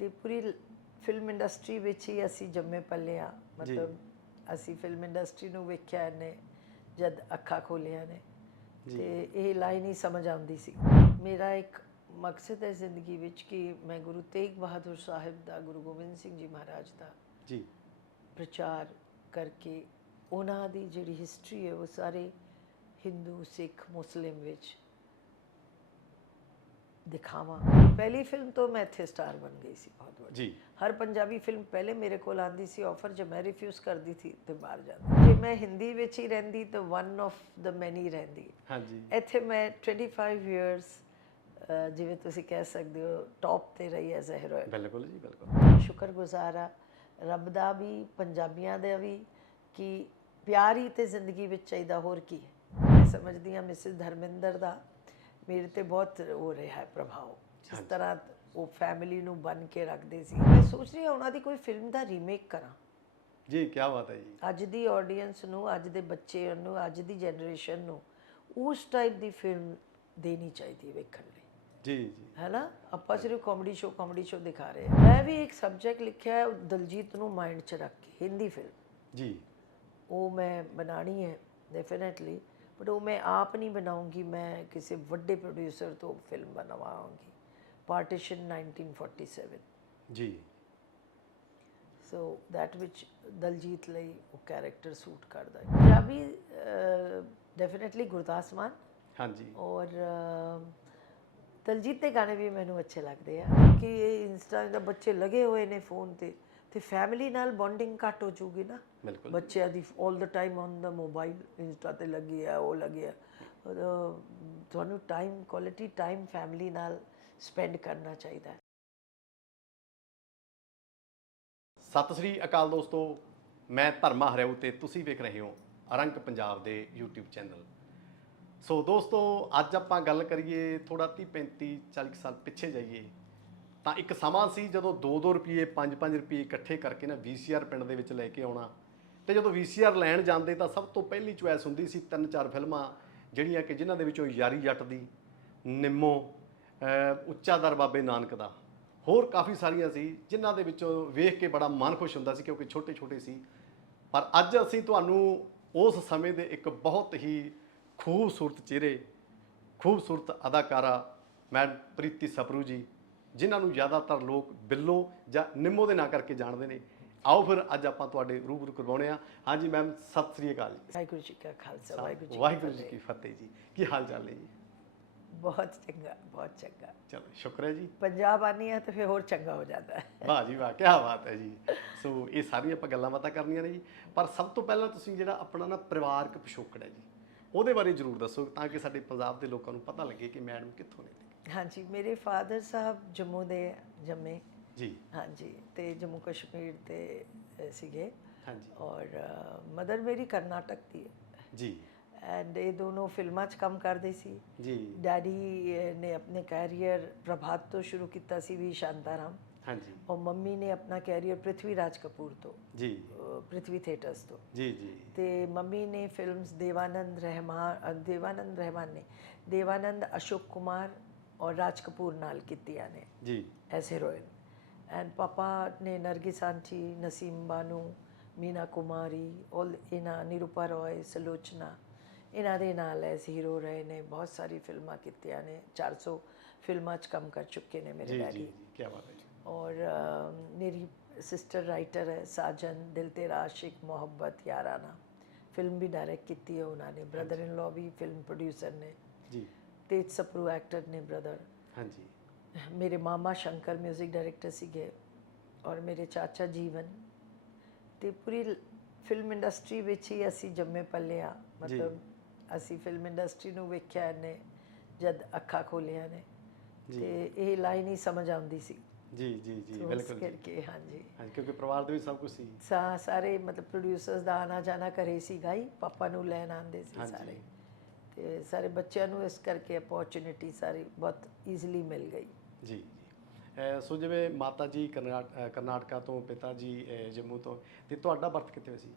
ਤੇ ਪੂਰੀ film industry ਵਿੱਚ ਹੀ ਅਸੀਂ ਜੰਮੇ ਪਲੇ ਆ ਮਤਲਬ ਅਸੀਂ ਫਿਲਮ ਇੰਡਸਟਰੀ ਨੂੰ ਵੇਖਿਆ ਨੇ ਜਦ ਅੱਖਾਂ ਖੋਲੀਆਂ ਨੇ। ਤੇ ਇਹ ਲਾਈਨ ਹੀ ਸਮਝ ਆਉਂਦੀ ਸੀ। ਮੇਰਾ ਇੱਕ ਮਕਸਦ ਹੈ ਜ਼ਿੰਦਗੀ ਵਿੱਚ ਕਿ ਮੈਂ ਗੁਰੂ ਤੇਗ ਬਹਾਦਰ ਸਾਹਿਬ ਦਾ ਗੁਰੂ ਗੋਬਿੰਦ ਸਿੰਘ ਜੀ ਮਹਾਰਾਜ ਦਾ ਜੀ। ਪ੍ਰਚਾਰ ਕਰਕੇ ਉਹਨਾਂ ਦੀ ਜਿਹੜੀ ਹਿਸਟਰੀ ਹੈ ਉਹ ਸਾਰੇ ਹਿੰਦੂ ਸਿੱਖ ਮੁਸਲਿਮ ਵਿੱਚ ਦਿਖਾਵਾਂ। ਪਹਿਲੀ ਫਿਲਮ ਤੋਂ ਮੈਂ ਇੱਥੇ ਸਟਾਰ ਬਣ ਗਈ ਸੀ ਬਹੁਤ ਵੱਡੀ। ਜੀ। ਹਰ ਪੰਜਾਬੀ ਫਿਲਮ ਪਹਿਲੇ ਮੇਰੇ ਕੋਲ ਆਂਦੀ ਸੀ ਆਫਰ ਜੇ ਮੈਂ ਰਿਫਿਊਜ਼ ਕਰਦੀ ਸੀ ਤੇ ਬਾਹਰ ਜਾਂਦੀ। ਜੇ ਮੈਂ ਹਿੰਦੀ ਵਿੱਚ ਹੀ ਰਹਿੰਦੀ ਤਾਂ ਵਨ ਆਫ ਦ ਮੈਨੀ ਰਹਿੰਦੀ। ਹਾਂਜੀ। ਇੱਥੇ ਮੈਂ 25 ਇਅਰਸ ਜਿਵੇਂ ਤੁਸੀਂ ਕਹਿ ਸਕਦੇ ਹੋ ਟੌਪ ਤੇ ਰਹੀ ਐਜ਼ ਅ ਹੀਰੋਇਨ ਬਿਲਕੁਲ ਜੀ ਬਿਲਕੁਲ। ਸ਼ੁਕਰਗੁਜ਼ਾਰ ਆ ਰੱਬ ਦਾ ਵੀ ਪੰਜਾਬੀਆਂ ਦਾ ਵੀ ਕਿ ਪਿਆਰ ਹੀ ਤੇ ਜ਼ਿੰਦਗੀ ਵਿੱਚ ਚਾਹੀਦਾ ਹੋਰ ਕੀ। ਹੈ ਮੈਂ ਸਮਝਦੀ ਹਾਂ ਮਿਸਿਸ ਧਰਮਿੰਦਰ ਦਾ। ਮੇਰੇ ਤੇ ਬਹੁਤ ਉਹ ਰਿਹਾ ਹੈ ਪ੍ਰਭਾਵ। ਜਿਸ ਤਰ੍ਹਾਂ ਉਹ ਫੈਮਿਲੀ ਨੂੰ ਬਨ ਕੇ ਰੱਖਦੇ ਸੀ। ਮੈਂ ਸੋਚ ਰਹੀ ਹਾਂ ਉਹਨਾਂ ਦੀ ਕੋਈ ਫਿਲਮ ਦਾ ਰੀਮੇਕ ਕਰਾਂ। ਜੀ ਕੀ ਬਾਤ ਹੈ ਜੀ। ਅੱਜ ਦੀ ਆਡੀਅנס ਨੂੰ ਅੱਜ ਦੇ ਬੱਚੇ ਨੂੰ ਅੱਜ ਦੀ ਜਨਰੇਸ਼ਨ ਨੂੰ ਉਸ ਟਾਈਪ ਦੀ ਫਿਲਮ ਦੇਣੀ ਚਾਹੀਦੀ ਹੈ ਵੇਖਣ ਲਈ। ਜੀ ਜੀ। ਹੈ ਨਾ ਆਪਾਂ ਸਿਰਫ ਕਾਮੇਡੀ ਸ਼ੋ ਕਾਮੇਡੀ ਸ਼ੋ ਦਿਖਾ ਰਹੇ ਹਾਂ। ਮੈਂ ਵੀ ਇੱਕ ਸਬਜੈਕਟ ਲਿਖਿਆ ਹੈ ਦਲਜੀਤ ਨੂੰ ਮਾਈਂਡ 'ਚ ਰੱਖ ਕੇ ਹਿੰਦੀ ਫਿਲਮ ਜੀ। ਉਹ ਮੈਂ ਬਣਾਣੀ ਹੈ ਡੈਫੀਨਿਟਲੀ ਬਟ ਉਹ ਮੈਂ ਆਪ ਨਹੀਂ ਬਣਾਉਂਗੀ ਮੈਂ ਕਿਸੇ ਵੱਡੇ ਪ੍ਰੋਡਿਊਸਰ ਤੋਂ ਫਿਲਮ ਬਣਵਾਉਂਗੀ। ਪਾਰਟੀਸ਼ਨ 1947 ਜੀ। ਸੋ that which ਦਲਜੀਤ ਲਈ ਉਹ ਕੈਰੈਕਟਰ ਸੂਟ ਕਰਦਾ ਹੈ। ਪੰਜਾਬੀ ਡੈਫੀਨਿਟਲੀ ਗੁਰਦਾਸ ਮਾਨ। ਹਾਂਜੀ। ਔਰ ਦਲਜੀਤ ਦੇ ਗਾਣੇ ਵੀ ਮੈਨੂੰ ਅੱਛੇ ਲੱਗਦੇ ਆ। ਕਿ ਇਹ ਇੰਸਟਾ ਦਾ ਬੱਚੇ ਲਗੇ ਹੋਏ ਨੇ ਫੋਨ ਤੇ। ਤੇ ਫੈਮਿਲੀ ਨਾਲ ਬੌਂਡਿੰਗ ਘੱਟ ਹੋ ਜੂਗੀ ਨਾ। ਬਿਲਕੁਲ। ਬੱਚਿਆਂ ਦੀ 올 ਦਾ time on the mobile Insta ਤੇ ਲੱਗੀ ਆ ਉਹ ਲੱਗੀ ਆ। ਤੁਹਾਨੂੰ ਟਾਈਮ ਕੁਆਲਿਟੀ ਟਾਈਮ ਫੈਮਿਲੀ ਨਾਲ ਸਪੈਂਡ ਕਰਨਾ ਚਾਹੀਦਾ ਸਤਿ ਸ੍ਰੀ ਅਕਾਲ ਦੋਸਤੋ ਮੈਂ ਧਰਮਾ ਹਰਿਆਊ ਤੇ ਤੁਸੀਂ ਵੇਖ ਰਹੇ ਹੋ ਅਰੰਗ ਪੰਜਾਬ ਦੇ YouTube ਚੈਨਲ ਸੋ ਦੋਸਤੋ ਅੱਜ ਆਪਾਂ ਗੱਲ ਕਰੀਏ ਥੋੜਾ 30 35 40 ਸਾਲ ਪਿੱਛੇ ਜਾਈਏ। ਤਾਂ ਇੱਕ ਸਮਾਂ ਸੀ ਜਦੋਂ 2-2 ਰੁਪਏ 5-5 ਰੁਪਏ ਇਕੱਠੇ ਕਰਕੇ ਨਾ VCR ਪਿੰਡ ਦੇ ਵਿੱਚ ਲੈ ਕੇ ਆਉਣਾ। ਤੇ ਜਦੋਂ VCR ਲੈਣ ਜਾਂਦੇ ਤਾਂ ਸਭ ਤੋਂ ਪਹਿਲੀ ਚੁਆਇਸ ਹੁੰਦੀ ਸੀ ਤਿੰਨ ਚਾਰ ਫਿਲਮਾਂ, ਜਿਹੜੀਆਂ ਕਿ ਜਿਨ੍ਹਾਂ ਦੇ ਵਿੱਚੋਂ ਯਾਰੀ ਜੱਟ ਦੀ, ਨਿੰਮੋ ਉੱਚਾ ਦਰ ਬਾਬੇ ਨਾਨਕ ਦਾ। ਹੋਰ ਕਾਫੀ ਸਾਰੀਆਂ ਸੀ ਜਿਨ੍ਹਾਂ ਦੇ ਵਿੱਚੋਂ ਵੇਖ ਕੇ ਬੜਾ ਮਨ ਖੁਸ਼ ਹੁੰਦਾ ਸੀ ਕਿਉਂਕਿ ਛੋਟੇ ਛੋਟੇ ਸੀ। ਪਰ ਅੱਜ ਅਸੀਂ ਤੁਹਾਨੂੰ ਉਸ ਸਮੇਂ ਦੇ ਇੱਕ ਬਹੁਤ ਹੀ ਖੂਬਸੂਰਤ ਚਿਹਰੇ, ਖੂਬਸੂਰਤ ਅਦਾਕਾਰਾ ਮੈਡ ਪ੍ਰੀਤੀ ਸਪਰੂ ਜੀ ਜਿਨ੍ਹਾਂ ਨੂੰ ਜ਼ਿਆਦਾਤਰ ਲੋਕ ਬਿੱਲੋ ਜਾਂ ਨਿੰਮੋ ਦੇ ਨਾਂ ਕਰਕੇ ਜਾਣਦੇ ਨੇ। ਆਓ ਫਿਰ ਅੱਜ ਆਪਾਂ ਤੁਹਾਡੇ ਰੂਬਰੂ ਕਰਵਾਉਣੇ ਆ ਹਾਂਜੀ ਮੈਮ ਸਤਿ ਸ੍ਰੀ ਅਕਾਲ ਜੀ। ਵਾਹਿਗੁਰੂ ਜੀ ਕਾ ਖਾਲਸਾ ਵਾਹਿਗੁਰੂ ਜੀ ਕੀ ਵਾਹਿਗੁਰੂ ਜੀ ਕੀ ਫਤਿਹ ਜੀ। ਕੀ ਹਾਲ ਚਾਲ ਹੈ ਜੀ? ਬਹੁਤ ਚੰਗਾ ਬਹੁਤ ਚੰਗਾ। ਚਲੋ ਸ਼ੁਕਰ ਹੈ ਜੀ। ਪੰਜਾਬ ਆਨੀ ਹੈ ਤਾਂ ਫਿਰ ਹੋਰ ਚੰਗਾ ਹੋ ਜਾਂਦਾ ਹੈ। ਵਾਹ ਜੀ ਵਾਹ ਕੀ ਬਾਤ ਹੈ ਜੀ। ਸੋ ਇਹ ਸਾਰੀਆਂ ਆਪਾਂ ਗੱਲਾਂ ਬਾਤਾਂ ਕਰਨੀਆਂ ਨੇ ਜੀ। ਪਰ ਸਭ ਤੋਂ ਪਹਿਲਾਂ ਤੁਸੀਂ ਜਿਹੜਾ ਆਪਣਾ ਨਾ ਪਰਿਵਾਰਕ ਪਿਛੋਕੜ ਹੈ ਜੀ ਉਹਦੇ ਬਾਰੇ ਜ਼ਰੂਰ ਦੱਸੋ ਤਾਂ ਕਿ ਸਾਡੇ ਪੰਜਾਬ ਦੇ ਲੋਕਾਂ ਨੂੰ ਪਤਾ ਲੱਗੇ ਕਿ ਮੈਡਮ ਕਿੱਥੋਂ ਨੇ ਹਾਂਜੀ ਮੇਰੇ ਫਾਦਰ ਸਾਹਿਬ ਜੰਮੂ ਦੇ ਜੰਮੇ। ਜੀ। ਹਾਂਜੀ ਤੇ ਜੰਮੂ ਕਸ਼ਮੀਰ ਦੇ ਸੀਗੇ। ਹਾਂਜੀ। ਔਰ ਮਦਰ ਮੇਰੀ ਕਰਨਾਟਕ ਦੀ ਹੈ। ਜੀ। ਐਂਡ ਇਹ ਦੋਨੋਂ ਫਿਲਮਾਂ 'ਚ ਕੰਮ ਕਰਦੇ ਸੀ। ਜੀ। ਡੈਡੀ ਨੇ ਆਪਣੇ ਕੈਰੀਅਰ ਪ੍ਰਭਾਤ ਤੋਂ ਸ਼ੁਰੂ ਕੀਤਾ ਸੀ ਵੀ ਸ਼ਾਂਤਾਰਾਮ ਹਾਂਜੀ। ਔਰ ਮੰਮੀ ਨੇ ਆਪਣਾ ਕੈਰੀਅਰ ਪ੍ਰਿਥਵੀ ਰਾਜ ਕਪੂਰ ਤੋਂ ਜੀ। ਪ੍ਰਿਥਵੀ ਥੀਏਟਰਸ ਤੋਂ। ਜੀ ਜੀ। ਤੇ ਮੰਮੀ ਨੇ ਫਿਲਮਸ ਦੇਵਾਨੰਦ ਰਹਿਮਾਨ ਦੇਵਾਨੰਦ ਰਹਿਮਾਨ ਨੇ ਦੇਵਾਨੰਦ ਅਸ਼ੋਕ ਕੁਮਾਰ ਔਰ ਰਾਜ ਕਪੂਰ ਨਾਲ ਕੀਤੀਆਂ ਨੇ ਜੀ ਐਸ ਹੀਰੋਇਨ ਐਂਡ ਪਾਪਾ ਨੇ ਨਰਗਿਸ ਆਂਟੀ ਨਸੀਮ ਬਾਨੂ ਮੀਨਾ ਕੁਮਾਰੀ ਔਲ ਇਹਨਾਂ ਨਿਰੂਪਾ ਰੋਏ ਸਲੋਚਨਾ ਇਹਨਾਂ ਦੇ ਨਾਲ ਐਸ ਹੀਰੋ ਰਹੇ ਨੇ ਬਹੁਤ ਸਾਰੀ ਫਿਲਮਾਂ ਕੀਤੀਆਂ ਨੇ 400 ਫਿਲਮਾਂ 'ਚ ਕੰਮ ਕਰ ਚੁੱਕੇ ਨੇ ਮੇਰੇ ਜੀ ਜੀ ਡੈਡੀ ਜੀ ਕੀ ਬਾਤ ਹੈ ਜੀ और अ, मेरी सिस्टर राइटर है साजन दिल तेरा आशिक मोहब्बत याराना फिल्म भी डायरेक्ट की है उन्होंने ब्रदर इन लॉ भी फिल्म प्रोड्यूसर ने ਜੀ ਤੇਜ ਸਪਰੂ ਐਕਟਰ ਨੇ ਬ੍ਰਦਰ ਹਾਂਜੀ। ਮੇਰੇ ਮਾਮਾ ਸ਼ੰਕਰ 뮤직 ਡਾਇਰੈਕਟਰ ਸੀਗੇ ਔਰ ਮੇਰੇ ਚਾਚਾ ਜੀਵਨ। ਤੇ ਪੂਰੀ ਫਿਲਮ ਇੰਡਸਟਰੀ ਵਿੱਚ ਹੀ ਅਸੀਂ ਜੰਮੇ ਪੱਲੇ ਆ। ਮਤਲਬ ਅਸੀਂ ਫਿਲਮ ਇੰਡਸਟਰੀ ਨੂੰ ਵੇਖਿਆ ਨੇ ਜਦ ਅੱਖਾਂ ਖੋਲੀਆਂ ਨੇ। ਤੇ ਇਹ ਲਾਈਨ ਹੀ ਸਮਝ ਆਉਂਦੀ ਸੀ। ਜੀ ਜੀ ਜੀ ਬਿਲਕੁਲ ਕਰਕੇ ਹਾਂਜੀ। ਕਿਉਂਕਿ ਪਰਿਵਾਰ ਦੇ ਵਿੱਚ ਸਭ ਕੁਝ ਸੀ। ਸਾਰੇ ਮਤਲਬ ਪ੍ਰੋਡਿਊਸਰਸ ਦਾ ਆਣਾ ਜਾਣਾ ਕਰੇ ਸੀ ਗਾਈ ਪਾਪਾ ਨੂੰ ਲੈਣ ਆਂਦੇ ਸੀ ਸਾਰੇ। ਤੇ ਸਾਰੇ ਬੱਚਿਆਂ ਨੂੰ ਇਸ ਕਰਕੇ ਅਪੋਰਚੁਨਿਟੀ ਸਾਰੀ ਬਹੁਤ ਈਜ਼ੀਲੀ ਮਿਲ ਗਈ। ਜੀ ਸੋ ਜਿਵੇਂ ਮਾਤਾ ਜੀ ਕਰਨਾਟਕਾ ਤੋਂ ਪਿਤਾ ਜੀ ਜੰਮੂ ਤੋਂ ਤੇ ਤੁਹਾਡਾ ਬਰਥ ਕਿੱਥੇ ਸੀ?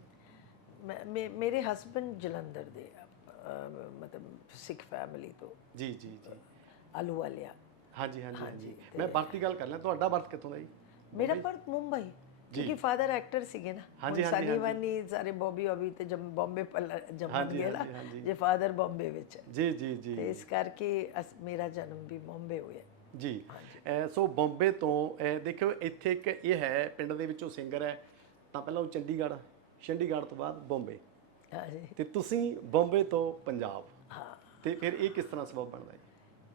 ਮੇਰੇ ਹਸਬੰਡ ਜਲੰਧਰ ਦੇ ਮਤਲਬ ਸਿੱਖ ਫੈਮਿਲੀ ਤੋਂ। ਜੀ ਜੀ ਜੀ। ਆਲੂ ਵਾਲਿਆ ਹਾਂਜੀ ਹਾਂਜੀ ਮੈਂ ਬਰਥ ਦੀ ਗੱਲ ਕਰ ਲਿਆ ਤੁਹਾਡਾ ਬਰਥ ਕਿੱਥੋਂ ਦਾ ਜੀ? ਮੇਰਾ ਪਰ ਮੁੰਬਈ। ਕਿਉਂਕਿ ਫਾਦਰ ਐਕਟਰ ਸੀਗੇ ਨਾ। ਹਾਂਜੀ, ਹਾਂਜੀ, ਸਾਨੀ ਵਾਨੀ ਸਾਰੇ ਬੌਬੀ ਔਬੀ ਤੇ ਜਮ ਬੰਬੇ ਹਾਂਜੀ, ਗਏ ਨਾ। ਜੇ ਫਾਦਰ ਬੰਬੇ ਵਿੱਚ। ਜੀ ਜੀ ਜੀ। ਤੇ ਇਸ ਕਰਕੇ ਮੇਰਾ ਜਨਮ ਵੀ ਬੰਬੇ ਹੋਇਆ। ਜੀ। ਸੋ ਬੰਬੇ ਤੋਂ ਦੇਖਿਓ ਇੱਥੇ ਇੱਕ ਇਹ ਹੈ ਪਿੰਡ ਦੇ ਵਿੱਚੋਂ ਸਿੰਗਰ ਹੈ ਤਾਂ ਪਹਿਲਾਂ ਉਹ ਚੰਡੀਗੜ੍ਹ ਚੰਡੀਗੜ੍ਹ ਤੋਂ ਬਾਅਦ ਬੰਬੇ। ਹਾਂਜੀ। ਤੇ ਤੁਸੀਂ ਬੰਬੇ ਤੋਂ ਪੰਜਾਬ। ਹਾਂ। ਤੇ ਫਿਰ ਇਹ ਕਿਸ ਤਰ੍ਹਾਂ ਸਬਬ ਬਣਦਾ ਹੈ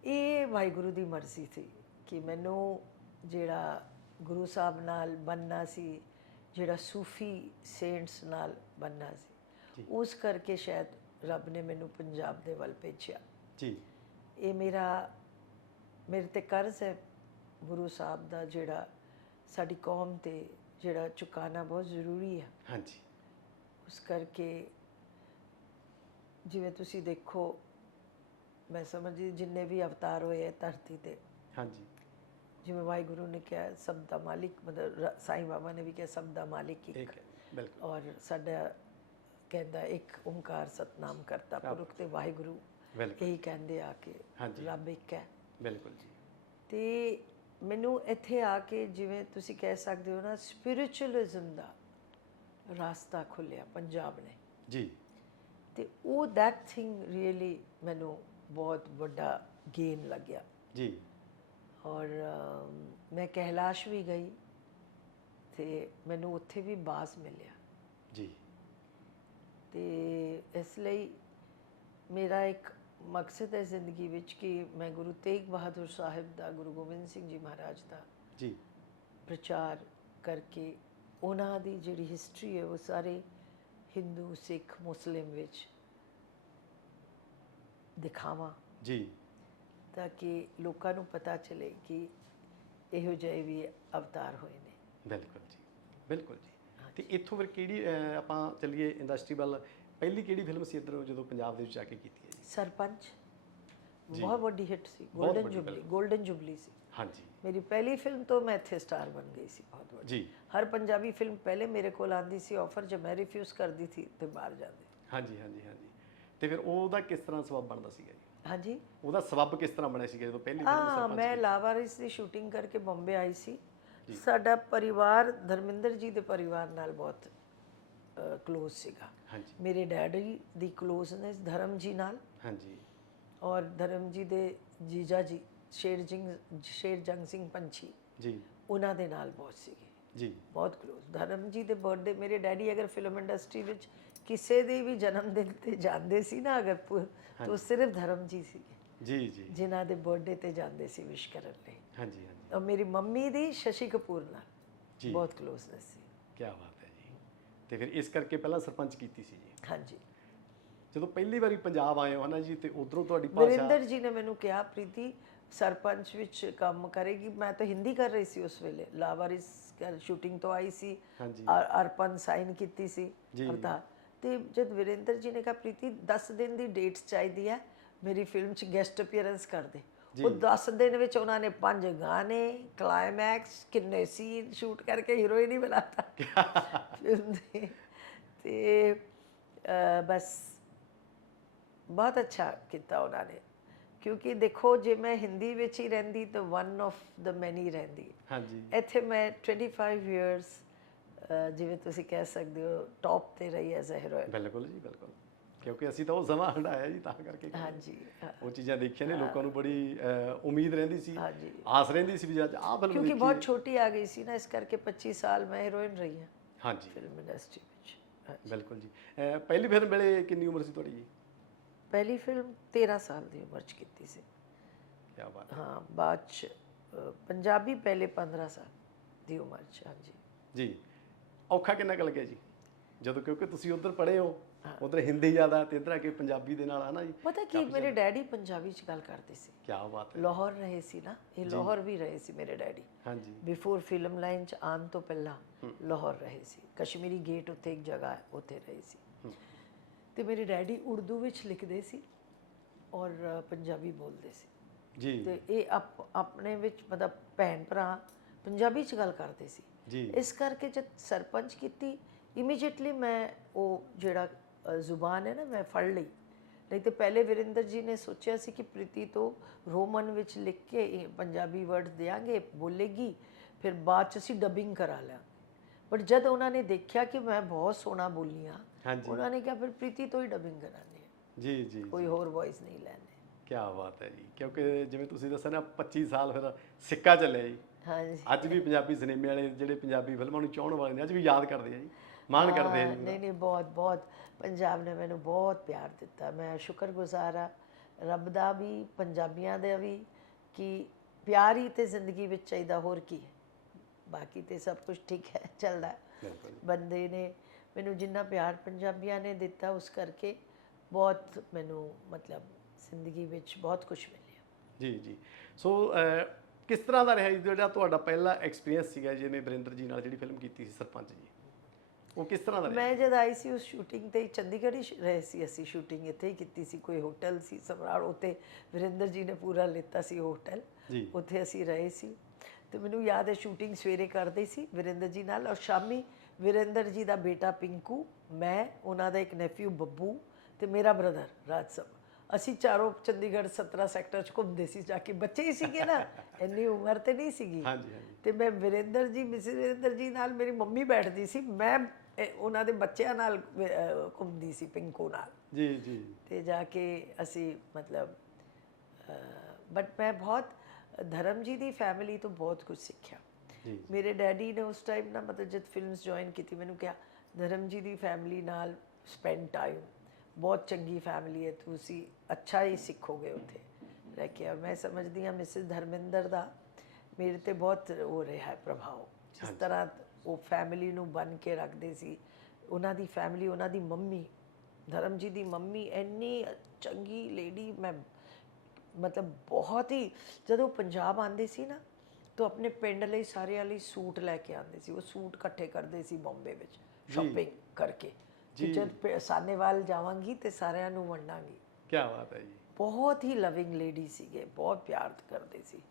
ਇਹ ਵਾਹਿਗੁਰੂ ਦੀ ਮਰਜ਼ੀ ਸੀ ਕਿ ਮੈਨੂੰ ਜਿਹੜਾ ਗੁਰੂ ਸਾਹਿਬ ਨਾਲ ਬੰਨਾ ਸੀ ਜਿਹੜਾ ਸੂਫੀ ਸੇਂਟਸ ਨਾਲ ਬੰਨਾ ਸੀ। ਉਸ ਕਰਕੇ ਸ਼ਾਇਦ ਰੱਬ ਨੇ ਮੈਨੂੰ ਪੰਜਾਬ ਦੇ ਵੱਲ ਭੇਜਿਆ। ਜੀ। ਇਹ ਮੇਰਾ ਮੇਰੇ ਤੇ ਕਰਜ਼ ਹੈ ਗੁਰੂ ਸਾਹਿਬ ਦਾ ਜਿਹੜਾ ਸਾਡੀ ਕੌਮ ਤੇ ਜਿਹੜਾ ਚੁਕਾਣਾ ਬਹੁਤ ਜ਼ਰੂਰੀ ਹੈ। ਹਾਂਜੀ। ਉਸ ਕਰਕੇ ਜਿਵੇਂ ਤੁਸੀਂ ਦੇਖੋ ਮੈਂ ਸਮਝਦੀ ਜਿੰਨੇ ਵੀ ਅਵਤਾਰ ਹੋਏ ਹੈ ਧਰਤੀ ਤੇ ਹਾਂਜੀ। ਜਿਵੇਂ ਵਾਹਿਗੁਰੂ ਨੇ ਕਿਹਾ ਸਭ ਦਾ ਮਾਲਿਕ ਮਤਲਬ ਸਾਈਂ ਬਾਬਾ ਨੇ ਵੀ ਕਿਹਾ ਸਭ ਦਾ ਮਾਲਿਕ ਇੱਕ। ਠੀਕ ਹੈ ਬਿਲਕੁਲ। ਔਰ ਸਾਡਾ ਕਹਿੰਦਾ ਇੱਕ ਓੰਕਾਰ ਸਤਨਾਮ ਕਰਤਾ ਪੁਰਖ ਤੇ ਵਾਹਿਗੁਰੂ। ਇਹੀ ਕਹਿੰਦੇ ਆ ਕੇ। ਰੱਬ ਇੱਕ ਹੈ। ਬਿਲਕੁਲ ਜੀ। ਤੇ ਮੈਨੂੰ ਇੱਥੇ ਆ ਕੇ ਜਿਵੇਂ ਤੁਸੀਂ ਕਹਿ ਸਕਦੇ ਹੋ ਨਾ ਸਪਿਰਿਚੁਅਲਿਜ਼ਮ ਦਾ ਰਾਸਤਾ ਖੁੱਲਿਆ ਪੰਜਾਬ ਨੇ। ਜੀ। ਤੇ ਉਹ ਦੈਟ ਥਿੰਗ ਰੀਅਲੀ ਮੈਨੂੰ ਬਹੁਤ ਵੱਡਾ ਗੇਨ ਲੱਗਿਆ। ਜੀ। ਔਰ ਮੈਂ ਕੈਲਾਸ਼ ਵੀ ਗਈ ਤੇ ਮੈਨੂੰ ਉੱਥੇ ਵੀ ਬਾਸ ਮਿਲਿਆ। ਜੀ। ਤੇ ਇਸ ਲਈ ਮੇਰਾ ਇੱਕ ਮਕਸਦ ਹੈ ਜ਼ਿੰਦਗੀ ਵਿੱਚ ਕਿ ਮੈਂ ਗੁਰੂ ਤੇਗ ਬਹਾਦਰ ਸਾਹਿਬ ਦਾ ਗੁਰੂ ਗੋਬਿੰਦ ਸਿੰਘ ਜੀ ਮਹਾਰਾਜ ਦਾ ਜੀ। ਪ੍ਰਚਾਰ ਕਰਕੇ ਉਹਨਾਂ ਦੀ ਜਿਹੜੀ ਹਿਸਟਰੀ ਹੈ ਉਹ ਸਾਰੇ ਹਿੰਦੂ ਸਿੱਖ ਮੁਸਲਿਮ ਵਿੱਚ ਦਿਖਾਵਾਂ। ਜੀ। ਤਾਂ ਕਿ ਲੋਕਾਂ ਨੂੰ ਪਤਾ ਚੱਲੇ ਕਿ ਇਹੋ ਜਿਹੇ ਵੀ ਅਵਤਾਰ ਹੋਏ ਨੇ। ਬਿਲਕੁਲ ਜੀ ਬਿਲਕੁਲ ਜੀ। ਤੇ ਇੱਥੋਂ ਫਿਰ ਕਿਹੜੀ ਆਪਾਂ ਚੱਲੀਏ ਇੰਡਸਟਰੀ ਵੱਲ। ਪਹਿਲੀ ਕਿਹੜੀ ਫਿਲਮ ਸੀ ਇੱਧਰ ਜਦੋਂ ਪੰਜਾਬ ਦੇ ਵਿੱਚ ਆ ਕੇ ਕੀਤੀ ਹੈ ਜੀ? ਸਰਪੰਚ। ਬਹੁਤ ਵੱਡੀ ਹਿੱਟ ਸੀ। ਬਹੁਤ 골ਡਨ ਵੱਡੀ ਜੁਬਲੀ 골ਡਨ ਜੁਬਲੀ ਸੀ। ਹਾਂਜੀ। ਮੇਰੀ ਪਹਿਲੀ ਫਿਲਮ ਤੋਂ ਮੈਂ ਇੱਥੇ ਸਟਾਰ ਬਣ ਗਈ ਸੀ ਬਹੁਤ ਵੱਡੀ। ਜੀ। ਹਰ ਪੰਜਾਬੀ ਫਿਲਮ ਪਹਿਲੇ ਮੇਰੇ ਕੋਲ ਆਂਦੀ ਸੀ ਆਫਰ ਜੇ ਮੈਂ ਰਿਫਿਊਜ਼ ਕਰਦੀ ਸੀ ਤੇ ਬਾਹਰ ਜਾਂਦੇ। ਹਾਂਜੀ ਹਾਂਜੀ ਹਾਂਜੀ। ਤੇ ਫਿਰ ਉਹਦਾ ਕਿਸ ਤਰ੍ਹਾਂ ਸਬਬ ਬਣਦਾ ਸੀਗਾ ਜੀ? ਹਾਂਜੀ? ਉਹਦਾ ਸਬੱਬ ਕਿਸ ਤਰ੍ਹਾਂ ਬਣਿਆ ਸੀਗਾ ਜਦੋਂ ਪਹਿਲੀ ਫਿਲਮ ਹਾਂ ਮੈਂ ਲਾਵਾਰਿਸ ਦੀ ਸ਼ੂਟਿੰਗ ਕਰਕੇ ਬੰਬੇ ਆਈ ਸੀ। ਸਾਡਾ ਪਰਿਵਾਰ ਧਰਮਿੰਦਰ ਜੀ ਦੇ ਪਰਿਵਾਰ ਨਾਲ ਬਹੁਤ ਕਲੋਜ਼ ਸੀਗਾ। ਹਾਂਜੀ। ਮੇਰੇ ਡੈਡੀ ਦੀ ਕਲੋਜ਼ਨੈਸ ਧਰਮ ਜੀ ਨਾਲ ਹਾਂਜੀ। ਔਰ ਧਰਮ ਜੀ ਦੇ ਜੀਜਾ ਜੀ ਸ਼ੇਰ ਸਿੰਘ ਸ਼ੇਰ ਜੰਗ ਸਿੰਘ ਪੰਛੀ ਜੀ। ਉਹਨਾਂ ਦੇ ਨਾਲ ਬਹੁਤ ਸੀਗੇ। ਜੀ। ਬਹੁਤ ਕਲੋਜ਼ ਧਰਮ ਜੀ ਦੇ ਬਰਥਡੇ ਮੇਰੇ ਡੈਡੀ ਅਗਰ ਫਿਲਮ ਇੰਡਸਟਰੀ ਵਿੱਚ ਕਿਸੇ ਦੇ ਵੀ ਜਨਮ ਦਿਨ ਤੇ ਜਾਂਦੇ ਸੀ ਨਾ ਅਗਰ ਪੁ- ਤਾਂ ਸਿਰਫ ਧਰਮ ਜੀ ਸੀਗੇ ਜੀ ਜੀ। ਜਿਨ੍ਹਾਂ ਦੇ ਬਰਥਡੇ ਤੇ ਜਾਂਦੇ ਸੀ ਵਿਸ਼ ਕਰਨ ਲਈ। ਹਾਂਜੀ ਹਾਂਜੀ। ਔਰ ਮੇਰੀ ਮੰਮੀ ਦੀ ਸ਼ਸ਼ੀ ਕਪੂਰ ਨਾਲ ਜੀ। ਬਹੁਤ ক্লোਜ਼ਨੈਸ ਸੀ। ਕੀ ਬਾਤ ਹੈ ਜੀ। ਤੇ ਫਿਰ ਇਸ ਕਰਕੇ ਪਹਿਲਾਂ ਸਰਪੰਚ ਕੀਤੀ ਸੀ ਜੀ। ਹਾਂਜੀ। ਜਦੋਂ ਪਹਿਲੀ ਵਾਰੀ ਪੰਜਾਬ ਆਏ ਹੋ ਹਨਾ ਜੀ ਤੇ ਉਧਰੋਂ ਤੁਹਾਡੀ ਭਾਸ਼ਾ ਵਰਿੰਦਰ ਜੀ ਨੇ ਮੈਨੂੰ ਕਿਹਾ ਪ੍ਰੀਤੀ ਸਰਪੰਚ ਵਿੱਚ ਕੰਮ ਕਰੇਗੀ। ਮੈਂ ਤਾਂ ਹਿੰਦੀ ਕਰ ਰਹੀ ਸੀ ਉਸ ਵੇਲੇ। ਲਾਵਾਰਿਸ ਸ਼ੂਟਿੰਗ ਤੋਂ ਆਈ ਸੀ। ਅਰਪਨ ਸਾਈਨ ਕੀਤੀ ਸੀ। ਅਵਤਾਰ। ਤੇ ਜਦ ਵਿਰੇਂਦਰ ਜੀ ਨੇ ਕਿਹਾ ਪ੍ਰੀਤੀ 10 ਦਿਨ ਦੀ ਡੇਟਸ ਚਾਹੀਦੀ ਹੈ ਮੇਰੀ ਫਿਲਮ 'ਚ ਗੈਸਟ ਅਪੀਅਰੈਂਸ ਕਰ ਦੇ। ਉਹ 10 ਦਿਨ ਵਿੱਚ ਉਹਨਾਂ ਨੇ ਪੰਜ ਗਾਣੇ ਕਲਾਈਮੈਕਸ ਕਿੰਨੇ ਸੀਨ ਸ਼ੂਟ ਕਰਕੇ ਹੀਰੋਇਨ ਹੀ ਬਣਾਤਾ। ਤੇ ਬਸ ਬਹੁਤ ਅੱਛਾ ਕੀਤਾ ਉਹਨਾਂ ਨੇ। ਕਿਉਂਕਿ ਦੇਖੋ ਜੇ ਮੈਂ ਹਿੰਦੀ ਵਿੱਚ ਹੀ ਰਹਿੰਦੀ ਤਾਂ ਵਨ ਆਫ ਦ ਮੈਨੀ ਰਹਿੰਦੀ। ਹਾਂਜੀ। ਇੱਥੇ ਮੈਂ 25 ਇਅਰਸ ਜਿਵੇਂ ਤੁਸੀਂ ਕਹਿ ਸਕਦੇ ਹੋ ਟੌਪ ਤੇ ਰਹੀ ਐਜ਼ ਅ ਹੀਰੋਇਨ ਬਿਲਕੁਲ ਜੀ ਬਿਲਕੁਲ। ਕਿਉਂਕਿ ਅਸੀਂ ਤਾਂ ਉਹ ਸਮਾਂ ਹੰਡਾਇਆ ਜੀ ਤਾਂ ਕਰਕੇ ਹਾਂਜੀ। ਉਹ ਚੀਜ਼ਾਂ ਦੇਖੀਆਂ ਨੇ ਲੋਕਾਂ ਨੂੰ ਬੜੀ ਉਮੀਦ ਰਹਿੰਦੀ ਸੀ। ਹਾਂਜੀ। ਆਸ ਰਹਿੰਦੀ ਸੀ ਵੀ ਅੱਜ ਆਹ ਫਿਲਮ ਕਿਉਂਕਿ ਬਹੁਤ ਛੋਟੀ ਆ ਗਈ ਸੀ ਨਾ ਇਸ ਕਰਕੇ 25 ਸਾਲ ਮੈਂ ਹੀਰੋਇਨ ਰਹੀ ਹਾਂ। ਹਾਂਜੀ। ਫਿਲਮ ਇੰਡਸਟਰੀ ਵਿੱਚ। ਬਿਲਕੁਲ ਜੀ। ਪਹਿਲੀ ਫਿਲਮ ਵੇਲੇ ਕਿੰਨੀ ਉਮਰ ਸੀ ਤੁਹਾਡੀ ਜੀ? ਪਹਿਲੀ ਫਿਲਮ 13 ਸਾਲ ਦੀ ਉਮਰ 'ਚ ਕੀਤੀ ਸੀ। ਕੀ ਬਾਤ ਹਾਂ। ਬਾਅਦ 'ਚ ਪੰਜਾਬੀ ਪਹਿਲੇ 15 ਸਾਲ ਦੀ ਉਮਰ 'ਚ ਹਾਂਜੀ। ਜੀ। ਔਖਾ ਕਿੰਨਾ ਕੁ ਲੱਗਿਆ ਜੀ? ਜਦੋਂ ਕਿਉਂਕਿ ਤੁਸੀਂ ਉਧਰ ਪੜ੍ਹੇ ਹੋ ਉਧਰ ਹਿੰਦੀ ਜ਼ਿਆਦਾ ਤੇ ਇੱਧਰ ਆ ਕੇ ਪੰਜਾਬੀ ਦੇ ਨਾਲ ਹਨਾ ਜੀ? ਪਤਾ ਕੀ ਮੇਰੇ ਡੈਡੀ ਪੰਜਾਬੀ 'ਚ ਗੱਲ ਕਰਦੇ ਸੀ। ਕੀ ਬਾਤ ਹੈ। ਲਾਹੌਰ ਰਹੇ ਸੀ ਨਾ ਇਹ ਲਾਹੌਰ ਵੀ ਰਹੇ ਸੀ ਮੇਰੇ ਡੈਡੀ। ਹਾਂਜੀ। ਬਿਫੋਰ ਫਿਲਮ ਲਾਈਨ 'ਚ ਆਉਣ ਤੋਂ ਪਹਿਲਾਂ ਲਾਹੌਰ ਰਹੇ ਸੀ। ਕਸ਼ਮੀਰੀ ਗੇਟ ਉੱਤੇ ਇੱਕ ਜਗ੍ਹਾ ਹੈ ਉੱਥੇ ਰਹੇ ਸੀ। ਤੇ ਮੇਰੇ ਡੈਡੀ ਉਰਦੂ ਵਿੱਚ ਲਿਖਦੇ ਸੀ ਔਰ ਪੰਜਾਬੀ ਬੋਲਦੇ ਸੀ। ਜੀ। ਤੇ ਇਹ ਆਪ- ਆਪਣੇ ਵਿੱਚ ਮਤਲਬ ਭੈਣ ਭਰਾ ਪੰਜਾਬੀ 'ਚ ਗੱਲ ਕਰਦੇ ਸੀ। ਜੀ। ਇਸ ਕਰਕੇ ਜਦ ਸਰਪੰਚ ਕੀਤੀ ਇਮੀਡੀਏਟਲੀ ਮੈਂ ਉਹ ਜਿਹੜਾ ਜ਼ੁਬਾਨ ਹੈ ਨਾ ਮੈਂ ਫੜ ਲਈ। ਨਹੀਂ ਤੇ ਪਹਿਲੇ ਵਿਰਿੰਦਰ ਜੀ ਨੇ ਸੋਚਿਆ ਸੀ ਕਿ ਪ੍ਰੀਤੀ ਤੋਂ ਰੋਮਨ ਵਿੱਚ ਲਿਖ ਕੇ ਪੰਜਾਬੀ ਵਰਡ ਦੇਾਂਗੇ ਬੋਲੇਗੀ ਫਿਰ ਬਾਅਦ ਚ ਅਸੀਂ ਡਬਿੰਗ ਕਰਾ ਲਿਆ। ਬਟ ਜਦ ਉਹਨਾਂ ਨੇ ਦੇਖਿਆ ਕਿ ਮੈਂ ਬਹੁਤ ਸੋਹਣਾ ਬੋਲੀ ਹਾਂਜੀ। ਉਹਨਾਂ ਨੇ ਕਿਹਾ ਫਿਰ ਪ੍ਰੀਤੀ ਤੋਂ ਹੀ ਡਬਿੰਗ ਕਰਾਣੀ ਹੈ ਜੀ ਜੀ ਕੋਈ ਹੋਰ ਵੌਇਸ ਨਹੀਂ ਲੈਣੀ। ਕੀ ਬਾਤ ਹੈ ਜੀ। ਕਿਉਂਕਿ ਜਿਵੇਂ ਤੁਸੀਂ ਦੱਸਿਆ ਨਾ 25 ਸਾਲ ਫਿਰ ਸਿੱਕਾ ਚੱਲਿਆ ਜੀ। ਹਾਂਜੀ। ਅੱਜ ਵੀ ਪੰਜਾਬੀ ਸਿਨੇਮੇ ਵਾਲੇ ਜਿਹੜੇ ਪੰਜਾਬੀ ਫਿਲਮਾਂ ਨੂੰ ਚਾਹਣ ਵਾਲੇ ਨੇ ਅੱਜ ਵੀ ਯਾਦ ਕਰਦੇ ਆ ਜੀ ਮਾਣ ਕਰਦੇ ਆ ਹਾਂ, ਨਹੀਂ ਨਹੀਂ ਬਹੁਤ ਬਹੁਤ। ਪੰਜਾਬ ਨੇ ਮੈਨੂੰ ਬਹੁਤ ਪਿਆਰ ਦਿੱਤਾ। ਮੈਂ ਸ਼ੁਕਰਗੁਜ਼ਾਰ ਆ। ਰੱਬ ਦਾ ਵੀ ਪੰਜਾਬੀਆਂ ਦਾ ਵੀ ਕਿ ਪਿਆਰ ਹੀ ਤੇ ਜ਼ਿੰਦਗੀ ਵਿੱਚ ਚਾਹੀਦਾ ਹੋਰ ਕੀ ਹੈ? ਬਾਕੀ ਤੇ ਸਭ ਕੁਝ ਠੀਕ ਹੈ ਚੱਲਦਾ। ਹੈ। ਬਿਲਕੁਲ ਬੰਦੇ ਨੇ ਮੈਨੂੰ ਜਿੰਨਾ ਪਿਆਰ ਪੰਜਾਬੀਆਂ ਨੇ ਦਿੱਤਾ ਉਸ ਕਰਕੇ ਬਹੁਤ ਮੈਨੂੰ ਮਤਲਬ ਜ਼ਿੰਦਗੀ ਵਿੱਚ ਬਹੁਤ ਕੁਝ ਮਿਲਿਆ। ਜੀ ਜੀ। ਸੋ ਅਹ, ਕਿਸ ਤਰ੍ਹਾਂ ਦਾ ਰਿਹਾ ਜੀ? ਜਿਹੜਾ ਤੁਹਾਡਾ ਪਹਿਲਾ ਐਕਸਪੀਰੀਅੰਸ ਸੀਗਾ ਜਿਵੇਂ ਵਰਿੰਦਰ ਜੀ ਨਾਲ ਜਿਹੜੀ ਫਿਲਮ ਕੀਤੀ ਸੀ ਸਰਪੰਚ ਜੀ। ਉਹ ਕਿਸ ਤਰ੍ਹਾਂ ਦਾ ਮੈਂ ਜਦ ਆਈ ਸੀ ਉਸ ਸ਼ੂਟਿੰਗ ਤੇ ਚੰਡੀਗੜ੍ਹ ਹੀ ਰਹੇ ਸੀ ਅਸੀਂ ਸ਼ੂਟਿੰਗ ਇੱਥੇ ਹੀ ਕੀਤੀ ਸੀ ਕੋਈ ਹੋਟਲ ਸੀ ਸਮਰਾਟ ਉੱਤੇ ਵਿਰਿੰਦਰ ਜੀ ਨੇ ਪੂਰਾ ਲਿੱਤਾ ਸੀ ਹੋਟਲ ਉੱਥੇ ਅਸੀਂ ਰਹੇ ਸੀ ਤੇ ਮੈਨੂੰ ਯਾਦ ਹੈ ਸ਼ੂਟਿੰਗ ਸਵੇਰੇ ਕਰਦੇ ਸੀ ਵਿਰਿੰਦਰ ਜੀ ਨਾਲ ਔਰ ਸ਼ਾਮੀ ਵਿਰਿੰਦਰ ਜੀ ਦਾ ਬੇਟਾ ਪਿੰਕੂ ਮੈਂ ਉਹਨਾਂ ਦਾ ਇੱਕ ਨੈਫਿਊ ਬੱਬੂ ਤੇ ਮੇਰਾ ਬ੍ਰਦਰ ਰਾਜਸਭ ਅਸੀਂ ਚਾਰੋਂ ਚੰਡੀਗੜ੍ਹ 17 ਸੈਕਟਰ ਚ ਘੁੰਮਦੇ ਸੀ ਜਾ ਕੇ ਬੱਚੇ ਹੀ ਸੀਗੇ ਨਾ। ਇੰਨੀ ਉਮਰ ਤੇ ਨਹੀਂ ਸੀਗੀ। ਹਾਂਜੀ ਹਾਂਜੀ। ਤੇ ਮੈਂ ਵਿਰੇਂਦਰ ਜੀ ਮਿਸਿਸ ਵਿਰੇਂਦਰ ਜੀ ਨਾਲ ਮੇਰੀ ਮੰਮੀ ਬੈਠਦੀ ਸੀ। ਮੈਂ ਉਹਨਾਂ ਦੇ ਬੱਚਿਆਂ ਨਾਲ ਘੁੰਮਦੀ ਸੀ ਪਿੰਕੂ ਨਾਲ। ਜੀ ਜੀ। ਤੇ ਜਾ ਕੇ ਅਸੀਂ ਮਤਲਬ ਬਟ ਮੈਂ ਬਹੁਤ ਧਰਮ ਜੀ ਦੀ ਫੈਮਿਲੀ ਤੋਂ ਬਹੁਤ ਕੁਝ ਸਿੱਖਿਆ। ਜੀ। ਮੇਰੇ ਡੈਡੀ ਨੇ ਉਸ ਟਾਈਮ ਨਾ ਮਤਲਬ ਜਦ ਫਿਲਮਸ ਜੁਆਇਨ ਕੀਤੀ ਮੈਨੂੰ ਕਿਹਾ ਧਰਮ ਜੀ ਦੀ ਫੈਮਿਲੀ ਨਾਲ ਸਪੈਂਡ ਟਾਈਮ ਬਹੁਤ ਚੰਗੀ ਫੈਮਿਲੀ ਹੈ ਤੁਸੀਂ ਅੱਛਾ ਹੀ ਸਿੱਖੋਗੇ ਉੱਥੇ। ਰਹਿ ਕੇ ਔਰ ਮੈਂ ਸਮਝਦੀ ਹਾਂ ਮਿਸਿਸ ਧਰਮਿੰਦਰ ਦਾ ਮੇਰੇ ਤੇ ਬਹੁਤ ਉਹ ਰਿਹਾ ਹੈ ਪ੍ਰਭਾਵ। ਜਿਸ ਤਰ੍ਹਾਂ ਉਹ ਫੈਮਿਲੀ ਨੂੰ ਬਨ ਕੇ ਰੱਖਦੇ ਸੀ ਉਹਨਾਂ ਦੀ ਫੈਮਿਲੀ ਉਹਨਾਂ ਦੀ ਮੰਮੀ ਧਰਮ ਜੀ ਦੀ ਮੰਮੀ ਇੰਨੀ ਚੰਗੀ ਲੇਡੀ ਮੈਂ ਮਤਲਬ ਬਹੁਤ ਹੀ ਜਦੋਂ ਪੰਜਾਬ ਆਂਦੇ ਸੀ ਨਾ ਤਾਂ ਆਪਣੇ ਪਿੰਡ ਲਈ ਸਾਰਿਆਂ ਲਈ ਸੂਟ ਲੈ ਕੇ ਆਉਂਦੇ ਸੀ। ਉਹ ਸੂਟ ਇਕੱਠੇ ਕਰਦੇ ਸੀ ਬੰਬੇ ਵਿੱਚ ਸ਼ਾਪਿੰਗ ਕਰਕੇ। ਕਿ ਜਦ ਪ- ਸਾਨੇਵਾਲ ਜਾਵਾਂਗੀ ਤੇ ਸਾਰਿਆਂ ਨੂੰ ਵੰਡਾਂਗੀ। ਕੀ ਬਾਤ ਹੈ ਜੀ। ਬਹੁਤ ਹੀ ਲਵਿੰਗ ਲੇਡੀ ਸੀਗੇ ਬਹੁਤ ਪਿਆਰ ਕਰਦੇ ਸੀ।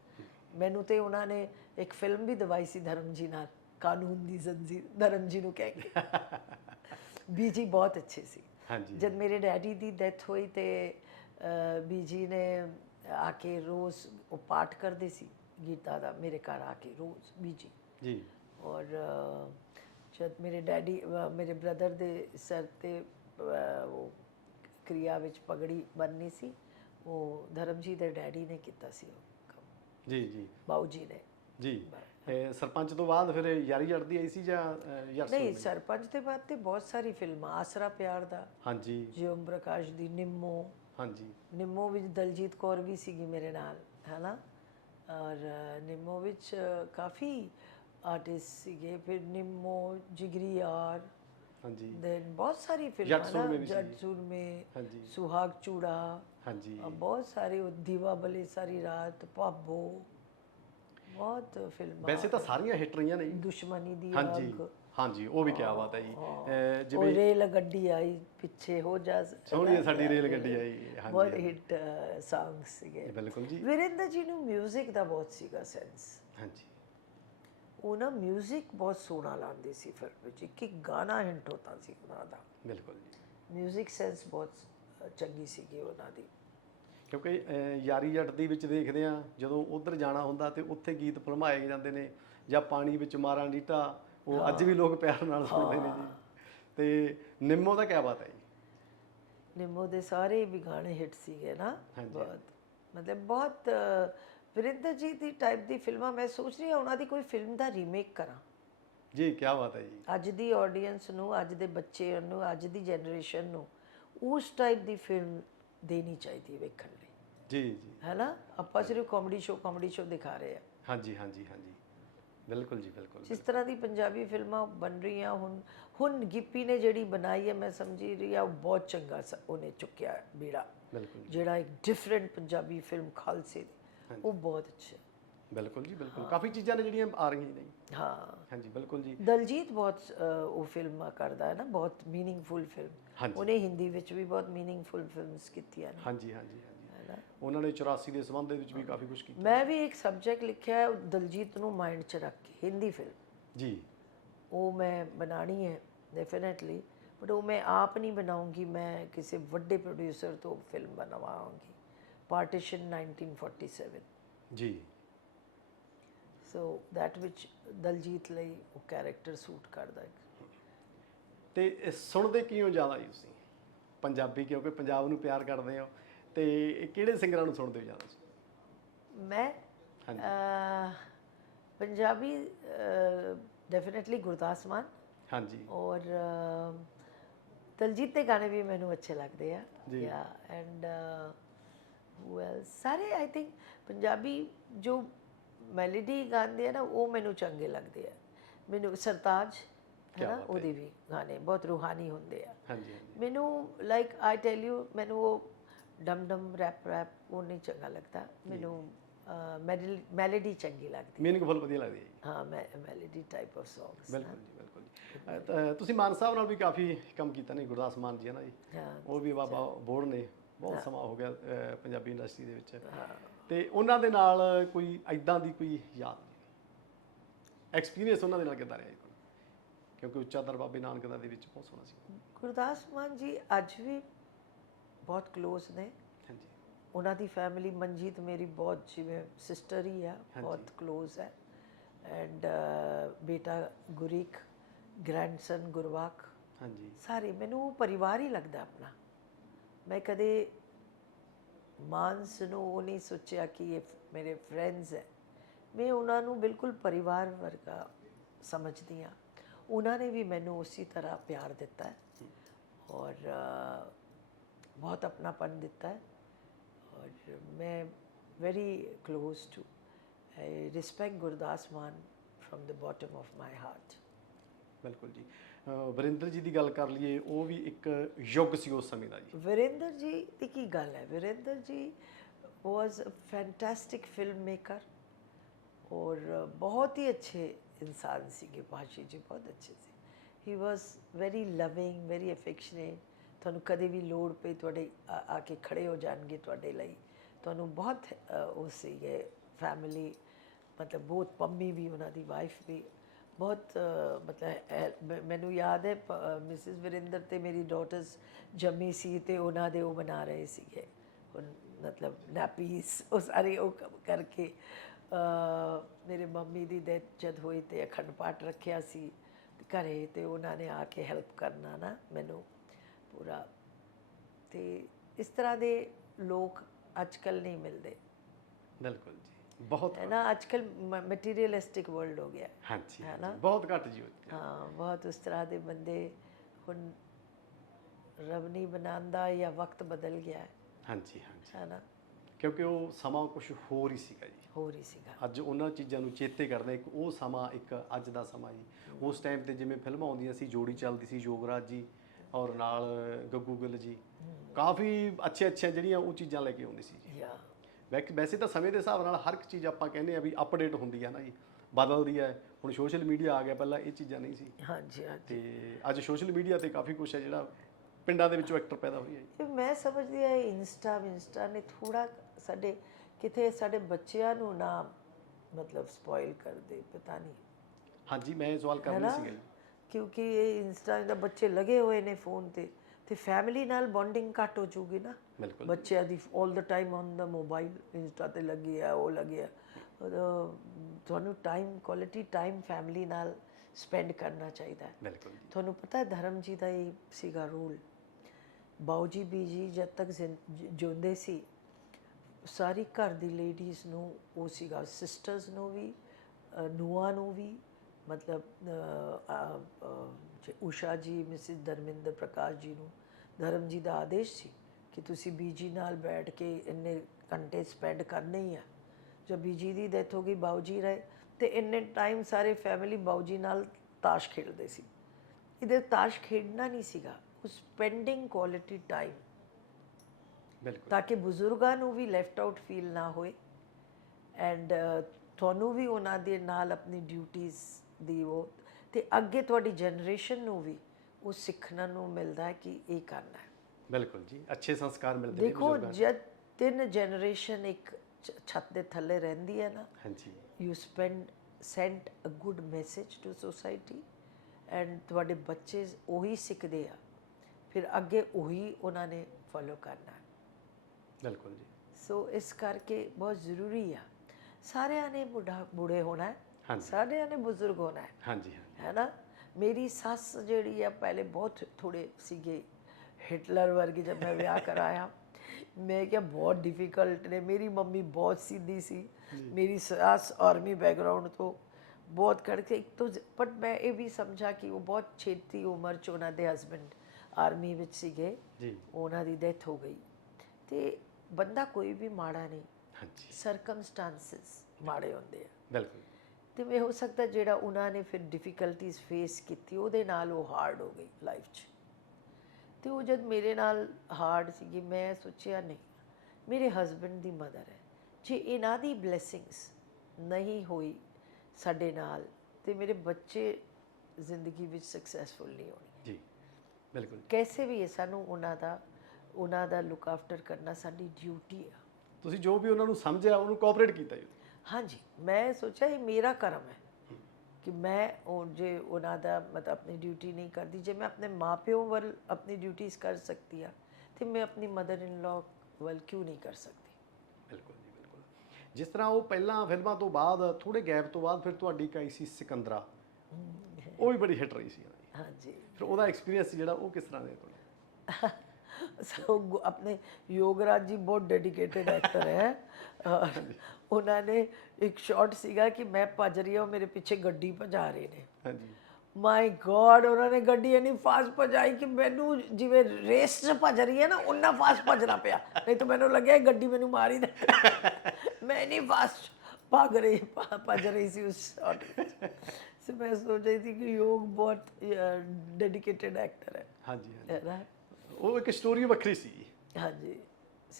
ਮੈਨੂੰ ਤੇ ਉਹਨਾਂ ਨੇ ਇੱਕ ਫਿਲਮ ਵੀ ਦਵਾਈ ਸੀ ਧਰਮ ਜੀ ਨਾਲ ਕਾਨੂੰਨ ਦੀ ਜ਼ੰਜੀਰ ਧਰਮ ਜੀ ਨੂੰ ਕਹਿ ਕੇ। ਬੀਜੀ ਬਹੁਤ ਅੱਛੇ ਸੀ। ਹਾਂਜੀ। ਜਦ ਮੇਰੇ ਡੈਡੀ ਦੀ ਡੈਥ ਹੋਈ ਤੇ ਬੀਜੀ ਨੇ ਆ ਕੇ ਰੋਜ਼ ਉਹ ਪਾਠ ਕਰਦੇ ਸੀ ਗੀਤਾ ਦਾ ਮੇਰੇ ਘਰ ਆ ਕੇ ਰੋਜ਼ ਬੀਜੀ ਜੀ। ਔਰ ਜਦ ਮੇਰੇ ਡੈਡੀ ਮੇਰੇ ਬ੍ਰਦਰ ਦੇ ਸਿਰ ਤੇ ਉਹ ਕਿਰਿਆ ਵਿੱਚ ਪਗੜੀ ਬੰਨ੍ਹਣੀ ਸੀ। ਉਹ ਧਰਮ ਜੀ ਦੇ ਡੈਡੀ ਨੇ ਕੀਤਾ ਸੀ ਉਹ ਕੰਮ। ਜੀ ਜੀ। ਬਾਊ ਜੀ ਨੇ। ਜੀ। ਸਰਪੰਚ ਤੋਂ ਬਾਅਦ ਫਿਰ ਯਾਰੀ ਜੜਦੀ ਆਈ ਸੀ ਜਾਂ ਯਾਰ ਨਹੀਂ ਸਰਪੰਚ ਦੇ ਬਾਅਦ ਤੇ ਬਹੁਤ ਸਾਰੀ ਫਿਲਮਾਂ ਆਸਰਾ ਪਿਆਰ ਦਾ। ਹਾਂਜੀ। ਜਿਉਮ ਪ੍ਰਕਾਸ਼ ਦੀ ਨਿੰਮੋ। ਹਾਂਜੀ। ਨਿੰਮੋ ਵਿੱਚ ਦਲਜੀਤ ਕੌਰ ਵੀ ਸੀਗੀ ਮੇਰੇ ਨਾਲ ਹੈਨਾ? ਔਰ ਨਿੰਮੋ ਵਿੱਚ ਕਾਫੀ ਆਰਟਿਸਟ ਸੀਗੇ ਫਿਰ ਨਿੰਮੋ ਜਿਗਰੀ ਯਾਰ ਹਾਂਜੀ। ਦੈਨ ਬਹੁਤ ਸਾਰੀ ਫਿਲਮਾਂ ਸੂਰਮੇ ਨਾ ਵੀ ਜੱਟ ਸੂਰਮੇ ਹਾਂਜੀ। ਸੁਹਾਗ ਚੂੜਾ ਹਾਂਜੀ। ਬਹੁਤ ਸਾਰੇ ਉਹ ਦੀਵਾ ਬਲੇ ਸਾਰੀ ਰਾਤ ਭਾਬੋ ਬਹੁਤ ਫਿਲਮਾਂ। ਵੈਸੇ ਤਾਂ ਸਾਰੀਆਂ ਹਿੱਟ ਰਹੀਆਂ ਨੇ ਦੁਸ਼ਮਣੀ ਦੀ ਹਾਂਜੀ। ਹਾਂਜੀ ਉਹ ਵੀ ਕੀ ਬਾਤ ਹੈ ਜੀ। ਜਿਵੇਂ ਰੇਲ ਗੱਡੀ ਆਈ ਪਿੱਛੇ ਹੋ ਜਾ ਸੋਹਣੀ ਸਾਡੀ ਰੇਲ ਗੱਡੀ ਆਈ। ਬਹੁਤ ਹਾਂਜੀ। ਹਿੱਟ Song ਸੀਗੇ। ਬਿਲਕੁਲ ਜੀ। ਵਿਰਿੰਦਰ ਜੀ ਨੂੰ 뮤직 ਦਾ ਬਹੁਤ ਸੀਗਾ ਸੈਂਸ ਹਾਂਜੀ। ਉਹ ਨਾ 뮤직 ਬਹੁਤ ਸੋਹਣਾ ਲਾਉਂਦੇ ਸੀ ਫਿਰ ਵਿੱਚ ਇੱਕ ਇੱਕ ਗਾਣਾ ਹਿੰਟ ਹੁੰਦਾ ਸੀ ਉਹਨਾਂ ਦਾ ਬਿਲਕੁਲ ਜੀ 뮤직 ਸੈਂਸ ਬਹੁਤ ਅ, ਚੰਗੀ ਸੀਗੀ ਉਹਨਾਂ ਦੀ ਕਿਉਂਕਿ ਅਹ, ਯਾਰੀ ਜੱਟ ਦੀ ਵਿੱਚ ਦੇਖਦੇ ਆ ਜਦੋਂ ਉਧਰ ਜਾਣਾ ਹੁੰਦਾ ਤੇ ਉੱਥੇ ਗੀਤ ਫਿਲਮਾਏ ਜਾਂਦੇ ਨੇ ਜਾਂ ਪਾਣੀ ਵਿੱਚ ਮਾਰਾਂ ਡੀਟਾ ਉਹ ਅੱਜ ਵੀ ਲੋਕ ਪਿਆਰ ਨਾਲ ਸੁਣਦੇ ਨੇ ਜੀ ਤੇ ਨਿੰਮੋ ਦਾ ਕੀ ਬਾਤ ਹੈ ਜੀ ਨਿੰਮੋ ਦੇ ਸਾਰੇ ਵੀ ਗਾਣੇ ਹਿੱਟ ਸੀਗੇ ਨਾ ਹਾਂਜੀ। ਬਹੁਤ ਮਤਲਬ ਬਹੁਤ ਅ, ਵਿਰਿੰਦਰ ਜੀ ਦੀ ਟਾਈਪ ਦੀ ਫਿਲਮਾਂ ਮੈਂ ਸੋਚ ਰਹੀ ਹਾਂ ਉਹਨਾਂ ਦੀ ਕੋਈ ਫਿਲਮ ਦਾ ਰੀਮੇਕ ਕਰਾਂ। ਜੀ ਕੀ ਬਾਤ ਹੈ ਜੀ। ਅੱਜ ਦੀ ਆਡੀਅנס ਨੂੰ ਅੱਜ ਦੇ ਬੱਚੇ ਨੂੰ ਅੱਜ ਦੀ ਜਨਰੇਸ਼ਨ ਨੂੰ ਉਸ ਟਾਈਪ ਦੀ ਫਿਲਮ ਦੇਣੀ ਚਾਹੀਦੀ ਹੈ ਵੇਖਣ ਲਈ। ਜੀ ਜੀ। ਹੈ ਨਾ ਆਪਾਂ ਸਿਰਫ ਕਾਮੇਡੀ ਸ਼ੋ ਕਾਮੇਡੀ ਸ਼ੋ ਦਿਖਾ ਰਹੇ ਆ ਹਾਂਜੀ ਹਾਂਜੀ ਹਾਂਜੀ। ਬਿਲਕੁਲ ਜੀ ਬਿਲਕੁਲ ਜਿਸ ਤਰ੍ਹਾਂ ਦੀ ਪੰਜਾਬੀ ਫਿਲਮਾਂ ਬਣ ਰਹੀਆਂ ਹੁਣ ਹੁਣ ਗਿੱਪੀ ਨੇ ਜਿਹੜੀ ਬਣਾਈ ਹੈ ਮੈਂ ਸਮਝੀ ਰਹੀ ਆ ਉਹ ਬਹੁਤ ਚੰਗਾ ਸ- ਉਹਨੇ ਚੁੱਕਿਆ ਬੀੜਾ। ਬਿਲਕੁਲ ਜਿਹੜਾ ਇੱਕ ਡਿਫਰੈਂਟ ਪੰਜਾਬੀ ਫਿਲਮ ਖਾਲਸੇ ਦੀ। ਉਹ ਬਹੁਤ ਅੱਛਾ। ਬਿਲਕੁਲ ਜੀ ਬਿਲਕੁਲ। ਕਾਫੀ ਚੀਜ਼ਾਂ ਨੇ ਜਿਹੜੀਆਂ ਆ ਰਹੀਆਂ ਨੇ। ਹਾਂ। ਹਾਂਜੀ ਬਿਲਕੁਲ ਜੀ। ਦਲਜੀਤ ਬਹੁਤ ਉਹ ਫਿਲਮਾਂ ਕਰਦਾ ਹੈ ਨਾ ਬਹੁਤ ਮੀਨਿੰਗਫੁਲ ਫਿਲਮ ਉਹਨੇ ਹਿੰਦੀ ਵਿੱਚ ਵੀ ਬਹੁਤ ਮੀਨਿੰਗਫੁਲ ਫਿਲਮਸ ਕੀਤੀਆਂ ਨੇ। ਹਾਂਜੀ ਹਾਂਜੀ ਉਹਨਾਂ ਨੇ 84 ਦੇ ਸੰਬੰਧ ਦੇ ਵਿੱਚ ਵੀ ਕਾਫੀ ਕੁਝ ਕੀਤਾ। ਮੈਂ ਵੀ ਇੱਕ ਸਬਜੈਕਟ ਲਿਖਿਆ ਦਲਜੀਤ ਨੂੰ ਮਾਈਂਡ 'ਚ ਰੱਖ ਕੇ ਹਿੰਦੀ ਫਿਲਮ ਜੀ। ਉਹ ਮੈਂ ਬਣਾਣੀ ਹੈ ਡੈਫੀਨਿਟਲੀ ਬਟ ਉਹ ਮੈਂ ਆਪ ਨਹੀਂ ਬਣਾਉਂਗੀ ਮੈਂ ਕਿਸੇ ਵੱਡੇ ਪ੍ਰੋਡਿਊਸਰ ਤੋਂ ਫਿਲਮ ਬਣਵਾਉਂਗੀ। ਪਾਰਟੀਸ਼ਨ 1947 ਜੀ ਸੋ that which ਦਲਜੀਤ ਲਈ ਉਹ ਕੈਰੈਕਟਰ ਸੂਟ ਕਰਦਾ ਹੈ ਤੇ ਸੁਣਦੇ ਕਿਉਂ ਜ਼ਿਆਦਾ ਜੀ ਤੁਸੀਂ ਪੰਜਾਬੀ ਕਿਉਂਕਿ ਪੰਜਾਬ ਨੂੰ ਪਿਆਰ ਕਰਦੇ ਹੋ ਤੇ ਕਿਹੜੇ ਸਿੰਗਰਾਂ ਨੂੰ ਸੁਣਦੇ ਹੋ ਜ਼ਿਆਦਾ ਮੈਂ ਪੰਜਾਬੀ ਡੈਫੀਨਿਟਲੀ ਗੁਰਦਾਸ ਮਾਨ ਹਾਂਜੀ ਔਰ ਦਲਜੀਤ ਦੇ ਗਾਣੇ ਵੀ ਮੈਨੂੰ ਅੱਛੇ ਲੱਗਦੇ ਆ ਜੀ। ਯਾ ਐਂਡ ਵੈਲ ਸਾਰੇ ਆਈ ਥਿੰਕ ਪੰਜਾਬੀ ਜੋ ਮੈਲੋਡੀ ਗਾਉਂਦੇ ਆ ਨਾ ਉਹ ਮੈਨੂੰ ਚੰਗੇ ਲੱਗਦੇ ਆ। ਮੈਨੂੰ ਸਰਤਾਜ ਹੈ ਨਾ ਹੈ। ਉਹਦੇ ਵੀ ਗਾਣੇ ਬਹੁਤ ਰੂਹਾਨੀ ਹੁੰਦੇ ਆ। ਹਾਂਜੀ ਮੈਨੂੰ ਲਾਈਕ ਆਈ ਟੈਲ ਯੂ ਮੈਨੂੰ ਉਹ ਡਮ ਡਮ ਰੈਪ ਰੈਪ ਉਹ ਨਹੀਂ ਚੰਗਾ ਲੱਗਦਾ। ਮੈਨੂੰ ਮੈਲੋਡੀ ਚੰਗੀ ਲੱਗਦੀ। ਮੀਨਿੰਗਫੁਲ ਵਧੀਆ ਲੱਗਦੀ ਹੈ ਹਾਂ ਮੈਲੋਡੀ ਟਾਈਪ ਆਫ ਸੌਂਗਸ ਬਿਲਕੁਲ ਜੀ ਬਿਲਕੁਲ ਜੀ। ਅਹ, ਤਾਂ ਤੁਸੀਂ ਮਾਨ ਸਾਹਿਬ ਨਾਲ ਵੀ ਕਾਫੀ ਕੰਮ ਕੀਤਾ ਨੇ ਗੁਰਦਾਸ ਮਾਨ ਜੀ ਹੈ ਨਾ ਜੀ? ਹਾਂ। ਉਹ ਵੀ ਬਾਬਾ ਬੋੜ ਨੇ ਬਹੁਤ ਸਮਾਂ ਹੋ ਗਿਆ ਪੰਜਾਬੀ ਇੰਡਸਟਰੀ ਦੇ ਵਿੱਚ। ਤੇ ਉਹਨਾਂ ਦੇ ਨਾਲ ਕੋਈ ਐਦਾਂ ਦੀ ਕੋਈ ਯਾਦ ਨਹੀਂ? ਐਕਸਪੀਰੀਅੰਸ ਉਹਨਾਂ ਦੇ ਨਾਲ ਕਿਦਾਂ ਰਿਹਾ ਕਿਉਂਕਿ ਉੱਚਾ ਦਰ ਨਾਨਕ ਦਾ ਦੇ ਵਿੱਚ ਬਹੁਤ ਸੋਹਣਾ ਸੀ। ਗੁਰਦਾਸ ਮਾਨ ਜੀ ਅੱਜ ਵੀ ਬਹੁਤ ਕਲੋਜ਼ ਨੇ। ਉਹਨਾਂ ਦੀ ਫੈਮਿਲੀ ਮਨਜੀਤ ਮੇਰੀ ਬਹੁਤ ਜਿਵੇਂ ਸਿਸਟਰ ਹੀ ਆ ਬਹੁਤ ਕਲੋਜ਼ ਹੈ। ਐਂਡ ਬੇਟਾ ਗੁਰੀਕ ਗ੍ਰੈਂਡਸਨ ਗੁਰਵਾਕ। ਹਾਂਜੀ। ਸਾਰੇ ਮੈਨੂੰ ਪਰਿਵਾਰ ਹੀ ਲੱਗਦਾ ਆਪਣਾ। ਮੈਂ ਕਦੇ ਮਾਨਸ ਨੂੰ ਉਹ ਨਹੀਂ ਸੋਚਿਆ ਕਿ ਇਹ ਮੇਰੇ ਫਰੈਂਡਸ ਹੈ। ਮੈਂ ਉਹਨਾਂ ਨੂੰ ਬਿਲਕੁਲ ਪਰਿਵਾਰ ਵਰਗਾ ਸਮਝਦੀ ਹਾਂ। ਉਹਨਾਂ ਨੇ ਵੀ ਮੈਨੂੰ ਉਸੇ ਤਰ੍ਹਾਂ ਪਿਆਰ ਦਿੱਤਾ ਹੈ ਔਰ ਬਹੁਤ ਆਪਣਾਪਨ ਦਿੱਤਾ ਹੈ ਔਰ ਮੈਂ very close to I respect Gurdas Maan from the bottom of my heart ਬਿਲਕੁਲ ਜੀ। ਵਰਿੰਦਰ ਜੀ ਦੀ ਗੱਲ ਕਰ ਲਈਏ, ਉਹ ਵੀ ਇੱਕ ਯੁੱਗ ਸੀ ਉਸ ਸਮੇਂ ਦਾ ਜੀ। ਵਿਰੇਂਦਰ ਜੀ ਦੀ ਕੀ ਗੱਲ ਹੈ? Varinder ji was a fantastic film maker ਔਰ ਬਹੁਤ ਹੀ ਅੱਛੇ ਇਨਸਾਨ ਸੀਗੇ ਭਾਸ਼ੀ ਜੀ ਬਹੁਤ ਅੱਛੇ ਸੀ। He was very loving very affectionate ਤੁਹਾਨੂੰ ਕਦੇ ਵੀ ਲੋੜ ਪਈ ਤੁਹਾਡੇ ਆ ਕੇ ਖੜੇ ਹੋ ਜਾਣਗੇ ਤੁਹਾਡੇ ਲਈ। ਤੁਹਾਨੂੰ ਬਹੁਤ ਉਹ ਸੀਗੇ ਫੈਮਿਲੀ ਮਤਲਬ ਬਹੁਤ ਪੰਮੀ ਵੀ ਉਹਨਾਂ ਦੀ ਵਾਈਫ ਵੀ ਬਹੁਤ ਮਤਲਬ ਇਹ- ਮੈਨੂੰ ਯਾਦ ਹੈ ਮਿਸਿਸ ਵਿਰਿੰਦਰ ਤੇ ਮੇਰੀ ਡਾਟਰਸ ਜੰਮੀ ਸੀ ਤੇ ਉਹਨਾਂ ਦੇ ਉਹ ਬਣਾ ਰਹੇ ਸੀਗੇ। ਹੁਣ ਮਤਲਬ ਨੈਪੀਸ ਉਹ ਸਾਰੇ ਉਹ ਕਰਕੇ ਮੇਰੇ ਮੰਮੀ ਦੀ ਡੈਥ ਜਦ ਹੋਈ ਤੇ ਅਖੰਡ ਪਾਠ ਰੱਖਿਆ ਸੀ ਘਰੇ ਤੇ ਉਹਨਾਂ ਨੇ ਆ ਕੇ ਹੈਲਪ ਕਰਨਾ ਨਾ ਮੈਨੂੰ ਪੂਰਾ। ਤੇ ਇਸ ਤਰ੍ਹਾਂ ਦੇ ਲੋਕ ਅੱਜ ਕੱਲ ਨਹੀਂ ਮਿਲਦੇ। ਬਿਲਕੁਲ ਜੀ। ਬਹੁਤ ਹੈ ਨਾ ਅੱਜ ਕੱਲ ਮਟੀਰੀਅਲਿਸਟਿਕ ਵਰਲਡ ਹੋ ਗਿਆ। ਹਾਂਜੀ ਹੈ ਨਾ? ਬਹੁਤ ਘੱਟ ਜੀ। ਹਾਂ ਬਹੁਤ ਉਸ ਤਰ੍ਹਾਂ ਦੇ ਬੰਦੇ ਹੁਣ ਰੱਬ ਨਹੀਂ ਬਣਾਉਂਦਾ ਜਾਂ ਵਕਤ ਬਦਲ ਗਿਆ ਹੈ। ਹਾਂਜੀ ਹਾਂਜੀ। ਹੈ ਨਾ? ਕਿਉਂਕਿ ਉਹ ਸਮਾਂ ਕੁਝ ਹੋਰ ਹੀ ਸੀਗਾ ਜੀ। ਹੋ ਰਹੀ ਸੀਗਾ। ਅੱਜ ਉਹਨਾਂ ਚੀਜ਼ਾਂ ਨੂੰ ਚੇਤੇ ਕਰਦੇ ਇੱਕ ਉਹ ਸਮਾਂ ਇੱਕ ਅੱਜ ਦਾ ਸਮਾਂ ਜੀ। ਉਸ ਟਾਈਮ ਤੇ ਜਿਵੇਂ ਫਿਲਮਾਂ ਆਉਂਦੀਆਂ ਸੀ ਜੋੜੀ ਚੱਲਦੀ ਸੀ ਯੋਗਰਾਜ ਜੀ ਔਰ ਨਾਲ ਗੱਗੂ ਗਿੱਲ ਜੀ। ਕਾਫੀ ਅੱਛੇ ਅੱਛੇ ਜਿਹੜੀਆਂ ਉਹ ਚੀਜ਼ਾਂ ਲੈ ਕੇ ਆਉਂਦੀ ਸੀ ਜੀ। ਵੈਸੇ ਤਾਂ ਸਮੇਂ ਦੇ ਹਿਸਾਬ ਨਾਲ ਹਰ ਇੱਕ ਚੀਜ਼ ਆਪਾਂ ਕਹਿੰਦੇ ਆ ਵੀ ਅਪਡੇਟ ਹੁੰਦੀ ਆ ਨਾ ਜੀ ਬਦਲਦੀ ਹੈ ਹੁਣ ਸੋਸ਼ਲ ਮੀਡੀਆ ਆ ਗਿਆ ਪਹਿਲਾਂ ਇਹ ਚੀਜ਼ਾਂ ਨਹੀਂ ਸੀ। ਹਾਂਜੀ ਹਾਂਜੀ। ਤੇ ਅੱਜ ਸੋਸ਼ਲ ਮੀਡੀਆ ਤੇ ਕਾਫੀ ਕੁਝ ਹੈ ਜਿਹੜਾ ਪਿੰਡਾਂ ਦੇ ਵਿੱਚੋਂ ਐਕਟਰ ਪੈਦਾ ਹੋ ਰਹੀ ਹੈ ਮੈਂ ਸਮਝਦੀ ਹਾਂ ਇੰਸਟਾ ਇੰਸਟਾ ਨੇ ਥੋੜਾ ਸਾਡੇ ਕਿਤੇ ਸਾਡੇ ਬੱਚਿਆਂ ਨੂੰ ਨਾ ਮਤਲਬ ਸਪੋਇਲ ਕਰ ਦੇ ਪਤਾ ਨਹੀਂ। ਹਾਂਜੀ ਮੈਂ ਇਹ ਸਵਾਲ ਹੈ ਕਰਨਾ ਸੀਗਾ ਕਿਉਂਕਿ ਇਹ ਇੰਸਟਾ ਦੇ ਬੱਚੇ ਲੱਗੇ ਹੋਏ ਨੇ ਫੋਨ ਤੇ ਤੇ ਫੈਮਿਲੀ ਨਾਲ ਬੌਂਡਿੰਗ ਘੱਟ ਹੋ ਜੂਗੀ ਨਾ। ਬਿਲਕੁਲ। ਬੱਚਿਆਂ ਦੀ 올 ਦਾ time on the mobile Insta ਤੇ ਲੱਗੀ ਆ ਉਹ ਲੱਗੀ ਆ। ਤੁਹਾਨੂੰ ਟਾਈਮ ਕੁਆਲਿਟੀ ਟਾਈਮ ਫੈਮਿਲੀ ਨਾਲ ਸਪੈਂਡ ਕਰਨਾ ਚਾਹੀਦਾ ਹੈ। ਬਿਲਕੁਲ ਤੁਹਾਨੂੰ ਪਤਾ ਹੈ ਧਰਮ ਜੀ ਦਾ ਹੀ ਸੀਗਾ ਰੂਲ ਬਾਊਜੀ ਬੀਜੀ ਜਦ ਤੱਕ ਜਿਉਂਦੇ ਸੀ ਸਾਰੀ ਘਰ ਦੀ ਲੇਡੀਜ਼ ਨੂੰ ਉਹ ਸੀਗਾ ਸਿਸਟਰਸ ਨੂੰ ਵੀ ਨੂੰਹਾਂ ਨੂੰ ਵੀ ਮਤਲਬ ਉਸ਼ਾ ਜੀ ਮਿਸਿਸ ਧਰਮਿੰਦਰ ਪ੍ਰਕਾਸ਼ ਜੀ ਨੂੰ ਧਰਮ ਜੀ ਦਾ ਆਦੇਸ਼ ਸੀ। ਕਿ ਤੁਸੀਂ ਬੀਜੀ ਨਾਲ ਬੈਠ ਕੇ ਇੰਨੇ ਘੰਟੇ ਸਪੈਂਡ ਕਰਨੇ ਹੀ ਆ। ਜਦ ਬੀਜੀ ਦੀ ਡੈਥ ਹੋ ਗਈ ਬਾਊਜੀ ਰਹੇ ਤੇ ਇੰਨੇ ਟਾਈਮ ਸਾਰੇ ਫੈਮਿਲੀ ਬਾਊਜੀ ਨਾਲ ਤਾਸ਼ ਖੇਡਦੇ ਸੀ। ਇਹਦੇ ਤਾਸ਼ ਖੇਡਣਾ ਨਹੀਂ ਸੀਗਾ ਉਹ ਸਪੈਂਡਿੰਗ ਕੁਆਲਿਟੀ ਟਾਈਮ ਬਿਲਕੁਲ। ਤਾਂ ਕਿ ਬਜ਼ੁਰਗਾਂ ਨੂੰ ਵੀ ਲੈਫਟ ਆਊਟ ਫੀਲ ਨਾ ਹੋਏ ਐਂਡ ਤੁਹਾਨੂੰ ਵੀ ਉਹਨਾਂ ਦੇ ਨਾਲ ਆਪਣੀ ਡਿਊਟੀਆਂ ਦੀ ਉਹ ਤੇ ਅੱਗੇ ਤੁਹਾਡੀ ਜਨਰੇਸ਼ਨ ਨੂੰ ਵੀ ਉਹ ਸਿੱਖਣ ਨੂੰ ਮਿਲਦਾ ਹੈ ਕਿ ਇਹ ਕਰਨਾ ਬਿਲਕੁਲ ਜੀ ਅੱਛੇ ਸੰਸਕਾਰ ਮਿਲਦੇ ਨੇ ਦੇਖੋ ਬਜ਼ੁਰਗਾਂ। ਜਦ ਤਿੰਨ ਜਨਰੇਸ਼ਨ ਇੱਕ ਛ- ਛੱਤ ਦੇ ਥੱਲੇ ਰਹਿੰਦੀ ਹੈ ਨਾ ਹਾਂਜੀ। you spend send a good message to society and ਤੁਹਾਡੇ ਬੱਚੇ ਉਹੀ ਸਿੱਖਦੇ ਆ ਫਿਰ ਅੱਗੇ ਉਹੀ ਉਹਨਾਂ ਨੇ ਫੋਲੋ ਕਰਨਾ। ਹੈ ਬਿਲਕੁਲ ਜੀ। ਸੋ ਇਸ ਕਰਕੇ ਬਹੁਤ ਜ਼ਰੂਰੀ ਆ। ਸਾਰਿਆਂ ਨੇ ਬੁੱਢਾ ਬੁੜੇ ਹੋਣਾ ਹੈ ਹਾਂਜੀ। ਸਾਰਿਆਂ ਨੇ ਬਜ਼ੁਰਗ ਹੋਣਾ ਹੈ। ਹਾਂਜੀ ਹਾਂਜੀ। ਹੈ ਨਾ? ਮੇਰੀ ਸੱਸ ਜਿਹੜੀ ਆ ਪਹਿਲੇ ਬਹੁਤ ਥੋੜੇ ਸੀਗੇ ਹਿਟਲਰ ਵਰਗੀ ਜਦ ਮੈਂ ਵਿਆਹ ਕਰਾਇਆ ਮੈਂ ਕਿਹਾ ਬਹੁਤ ਡਿਫਿਕਲਟ ਨੇ। ਮੇਰੀ ਮੰਮੀ ਬਹੁਤ ਸਿੱਧੀ ਸੀ। ਮੇਰੀ ਸੱਸ ਆਰਮੀ ਬੈਕਗ੍ਰਾਉਂਡ ਤੋਂ ਬਹੁਤ ਕੜਕੇ ਇੱਕ ਤੋਂ ਬਟ ਮੈਂ ਇਹ ਵੀ ਸਮਝਾ ਕਿ ਉਹ ਬਹੁਤ ਛੇਤੀ ਉਮਰ ਚ ਉਹਨਾਂ ਦੇ ਹਸਬੰਡ ਆਰਮੀ ਵਿੱਚ ਸੀਗੇ। ਜੀ। ਉਹਨਾਂ ਦੀ ਡੈਥ ਹੋ ਗਈ। ਤੇ ਬੰਦਾ ਕੋਈ ਵੀ ਮਾੜਾ ਨਹੀਂ। ਹਾਂਜੀ। ਸਰਕਮਸਟੈਂਸਸ ਮਾੜੇ ਹੁੰਦੇ ਆ। ਬਿਲਕੁਲ। ਤੇ ਮੈਂ ਹੋ ਸਕਦਾ ਜਿਹੜਾ ਉਹਨਾਂ ਨੇ ਫਿਰ ਡਿਫਿਕਲਟੀਜ਼ ਫੇਸ ਕੀਤੀ ਉਹਦੇ ਨਾਲ ਉਹ ਹਾਰਡ ਹੋ ਗਈ ਲਾਈਫ 'ਚ। ਤੇ ਉਹ ਜਦ ਮੇਰੇ ਨਾਲ ਹਾਰਡ ਸੀਗੀ ਮੈਂ ਸੋਚਿਆ ਨਹੀਂ ਮੇਰੇ ਹਸਬੰਡ ਦੀ ਮਦਰ ਹੈ। ਜੇ ਇਹਨਾਂ ਦੀ ਬਲੇਸਿੰਗਸ ਨਹੀਂ ਹੋਈ ਸਾਡੇ ਨਾਲ ਤੇ ਮੇਰੇ ਬੱਚੇ ਜ਼ਿੰਦਗੀ ਵਿੱਚ ਸਕਸੈਸਫੁਲ ਨਹੀਂ ਹੋਣਗੇ। ਜੀ ਬਿਲਕੁਲ। ਕੈਸੇ ਵੀ ਇਹ ਸਾਨੂੰ ਉਹਨਾਂ ਦਾ ਉਹਨਾਂ ਦਾ ਲੁੱਕ ਆਫਟਰ ਕਰਨਾ ਸਾਡੀ ਡਿਊਟੀ ਆ। ਤੁਸੀਂ ਜੋ ਵੀ ਉਹਨਾਂ ਨੂੰ ਸਮਝਿਆ ਉਹਨੂੰ ਕੋਆਪਰੇਟ ਕੀਤਾ ਜੀ। ਹਾਂਜੀ ਮੈਂ ਸੋਚਿਆ ਇਹ ਮੇਰਾ ਕਰਮ ਹੈ। ਕਿ ਮੈਂ ਉਹ ਜੇ ਉਹਨਾਂ ਦਾ ਮਤਲਬ ਆਪਣੀ ਡਿਊਟੀ ਨਹੀਂ ਕਰਦੀ ਜੇ ਮੈਂ ਆਪਣੇ ਮਾਪਿਓ ਵੱਲ ਆਪਣੀ ਡਿਊਟੀਆਂ ਕਰ ਸਕਦੀ ਆ ਤੇ ਮੈਂ ਆਪਣੀ ਮਦਰ ਇਨ ਲਾ ਵੱਲ ਕਿਉਂ ਨਹੀਂ ਕਰ ਸਕਦੀ? ਬਿਲਕੁਲ ਜੀ ਬਿਲਕੁਲ। ਜਿਸ ਤਰ੍ਹਾਂ ਉਹ ਪਹਿਲਾਂ ਫਿਲਮਾਂ ਤੋਂ ਬਾਅਦ ਥੋੜੇ ਗੈਪ ਤੋਂ ਬਾਅਦ ਫਿਰ ਤੁਹਾਡੀ ਇੱਕ ਆਈ ਸੀ ਸਿਕੰਦਰਾ। ਉਹ ਵੀ ਬੜੀ ਹਿੱਟ ਰਹੀ ਸੀ। ਹਾਂਜੀ। ਫਿਰ ਉਹਦਾ ਐਕਸਪੀਰੀਅੰਸ ਜਿਹੜਾ ਉਹ ਕਿਸ ਤਰ੍ਹਾਂ ਦਾ ਤੁਹਾਡਾ? ਸੋ ਗੁ- ਆਪਣੇ ਯੋਗਰਾਜ ਜੀ ਬਹੁਤ ਡੈਡੀਕੇਟਿਡ ਐਕਟਰ ਹੈ ਔਰ ਉਹਨਾਂ ਨੇ ਇੱਕ ਸ਼ਾਟ ਸੀਗਾ ਕਿ ਮੈਂ ਭੱਜ ਰਹੀ ਹਾਂ ਉਹ ਮੇਰੇ ਪਿੱਛੇ ਗੱਡੀ ਭਜਾ ਰਹੇ ਨੇ ਹਾਂਜੀ ਮਾਈ ਗॉड ਉਹਨਾਂ ਨੇ ਗੱਡੀ ਇੰਨੀ ਫਾਸਟ ਭਜਾਈ ਕਿ ਮੈਨੂੰ ਜਿਵੇਂ ਰੇਸ 'ਚ ਭੱਜ ਰਹੀ ਹੈ ਨਾ ਉਹਨਾਂ ਫਾਸਟ ਭੱਜਣਾ ਪਿਆ ਨਹੀਂ ਤਾਂ ਮੈਨੂੰ ਲੱਗਿਆ ਇਹ ਗੱਡੀ ਮੈਨੂੰ ਮਾਰ ਹੀ ਦੇ ਮੈਂ ਨਹੀਂ ਫਾਸਟ ਭੱਜ ਰਹੀ ਭ- ਭੱਜ ਰਹੀ ਸੀ ਉਸ ਸ਼ਾਟ ਵਿੱਚ ਸੋ ਮੈਂ ਸੋਚ ਰਹੀ ਸੀ ਕਿ ਯੋਗ ਬਹੁਤ ਡੈਡੀਕੇਟਿਡ ਐਕਟਰ ਹੈ ਹਾਂਜੀ ਹਾਂਜੀ ਹੈ ਨਾ ਉਹ ਇੱਕ ਸਟੋਰੀ ਵੱਖਰੀ ਸੀ। ਹਾਂਜੀ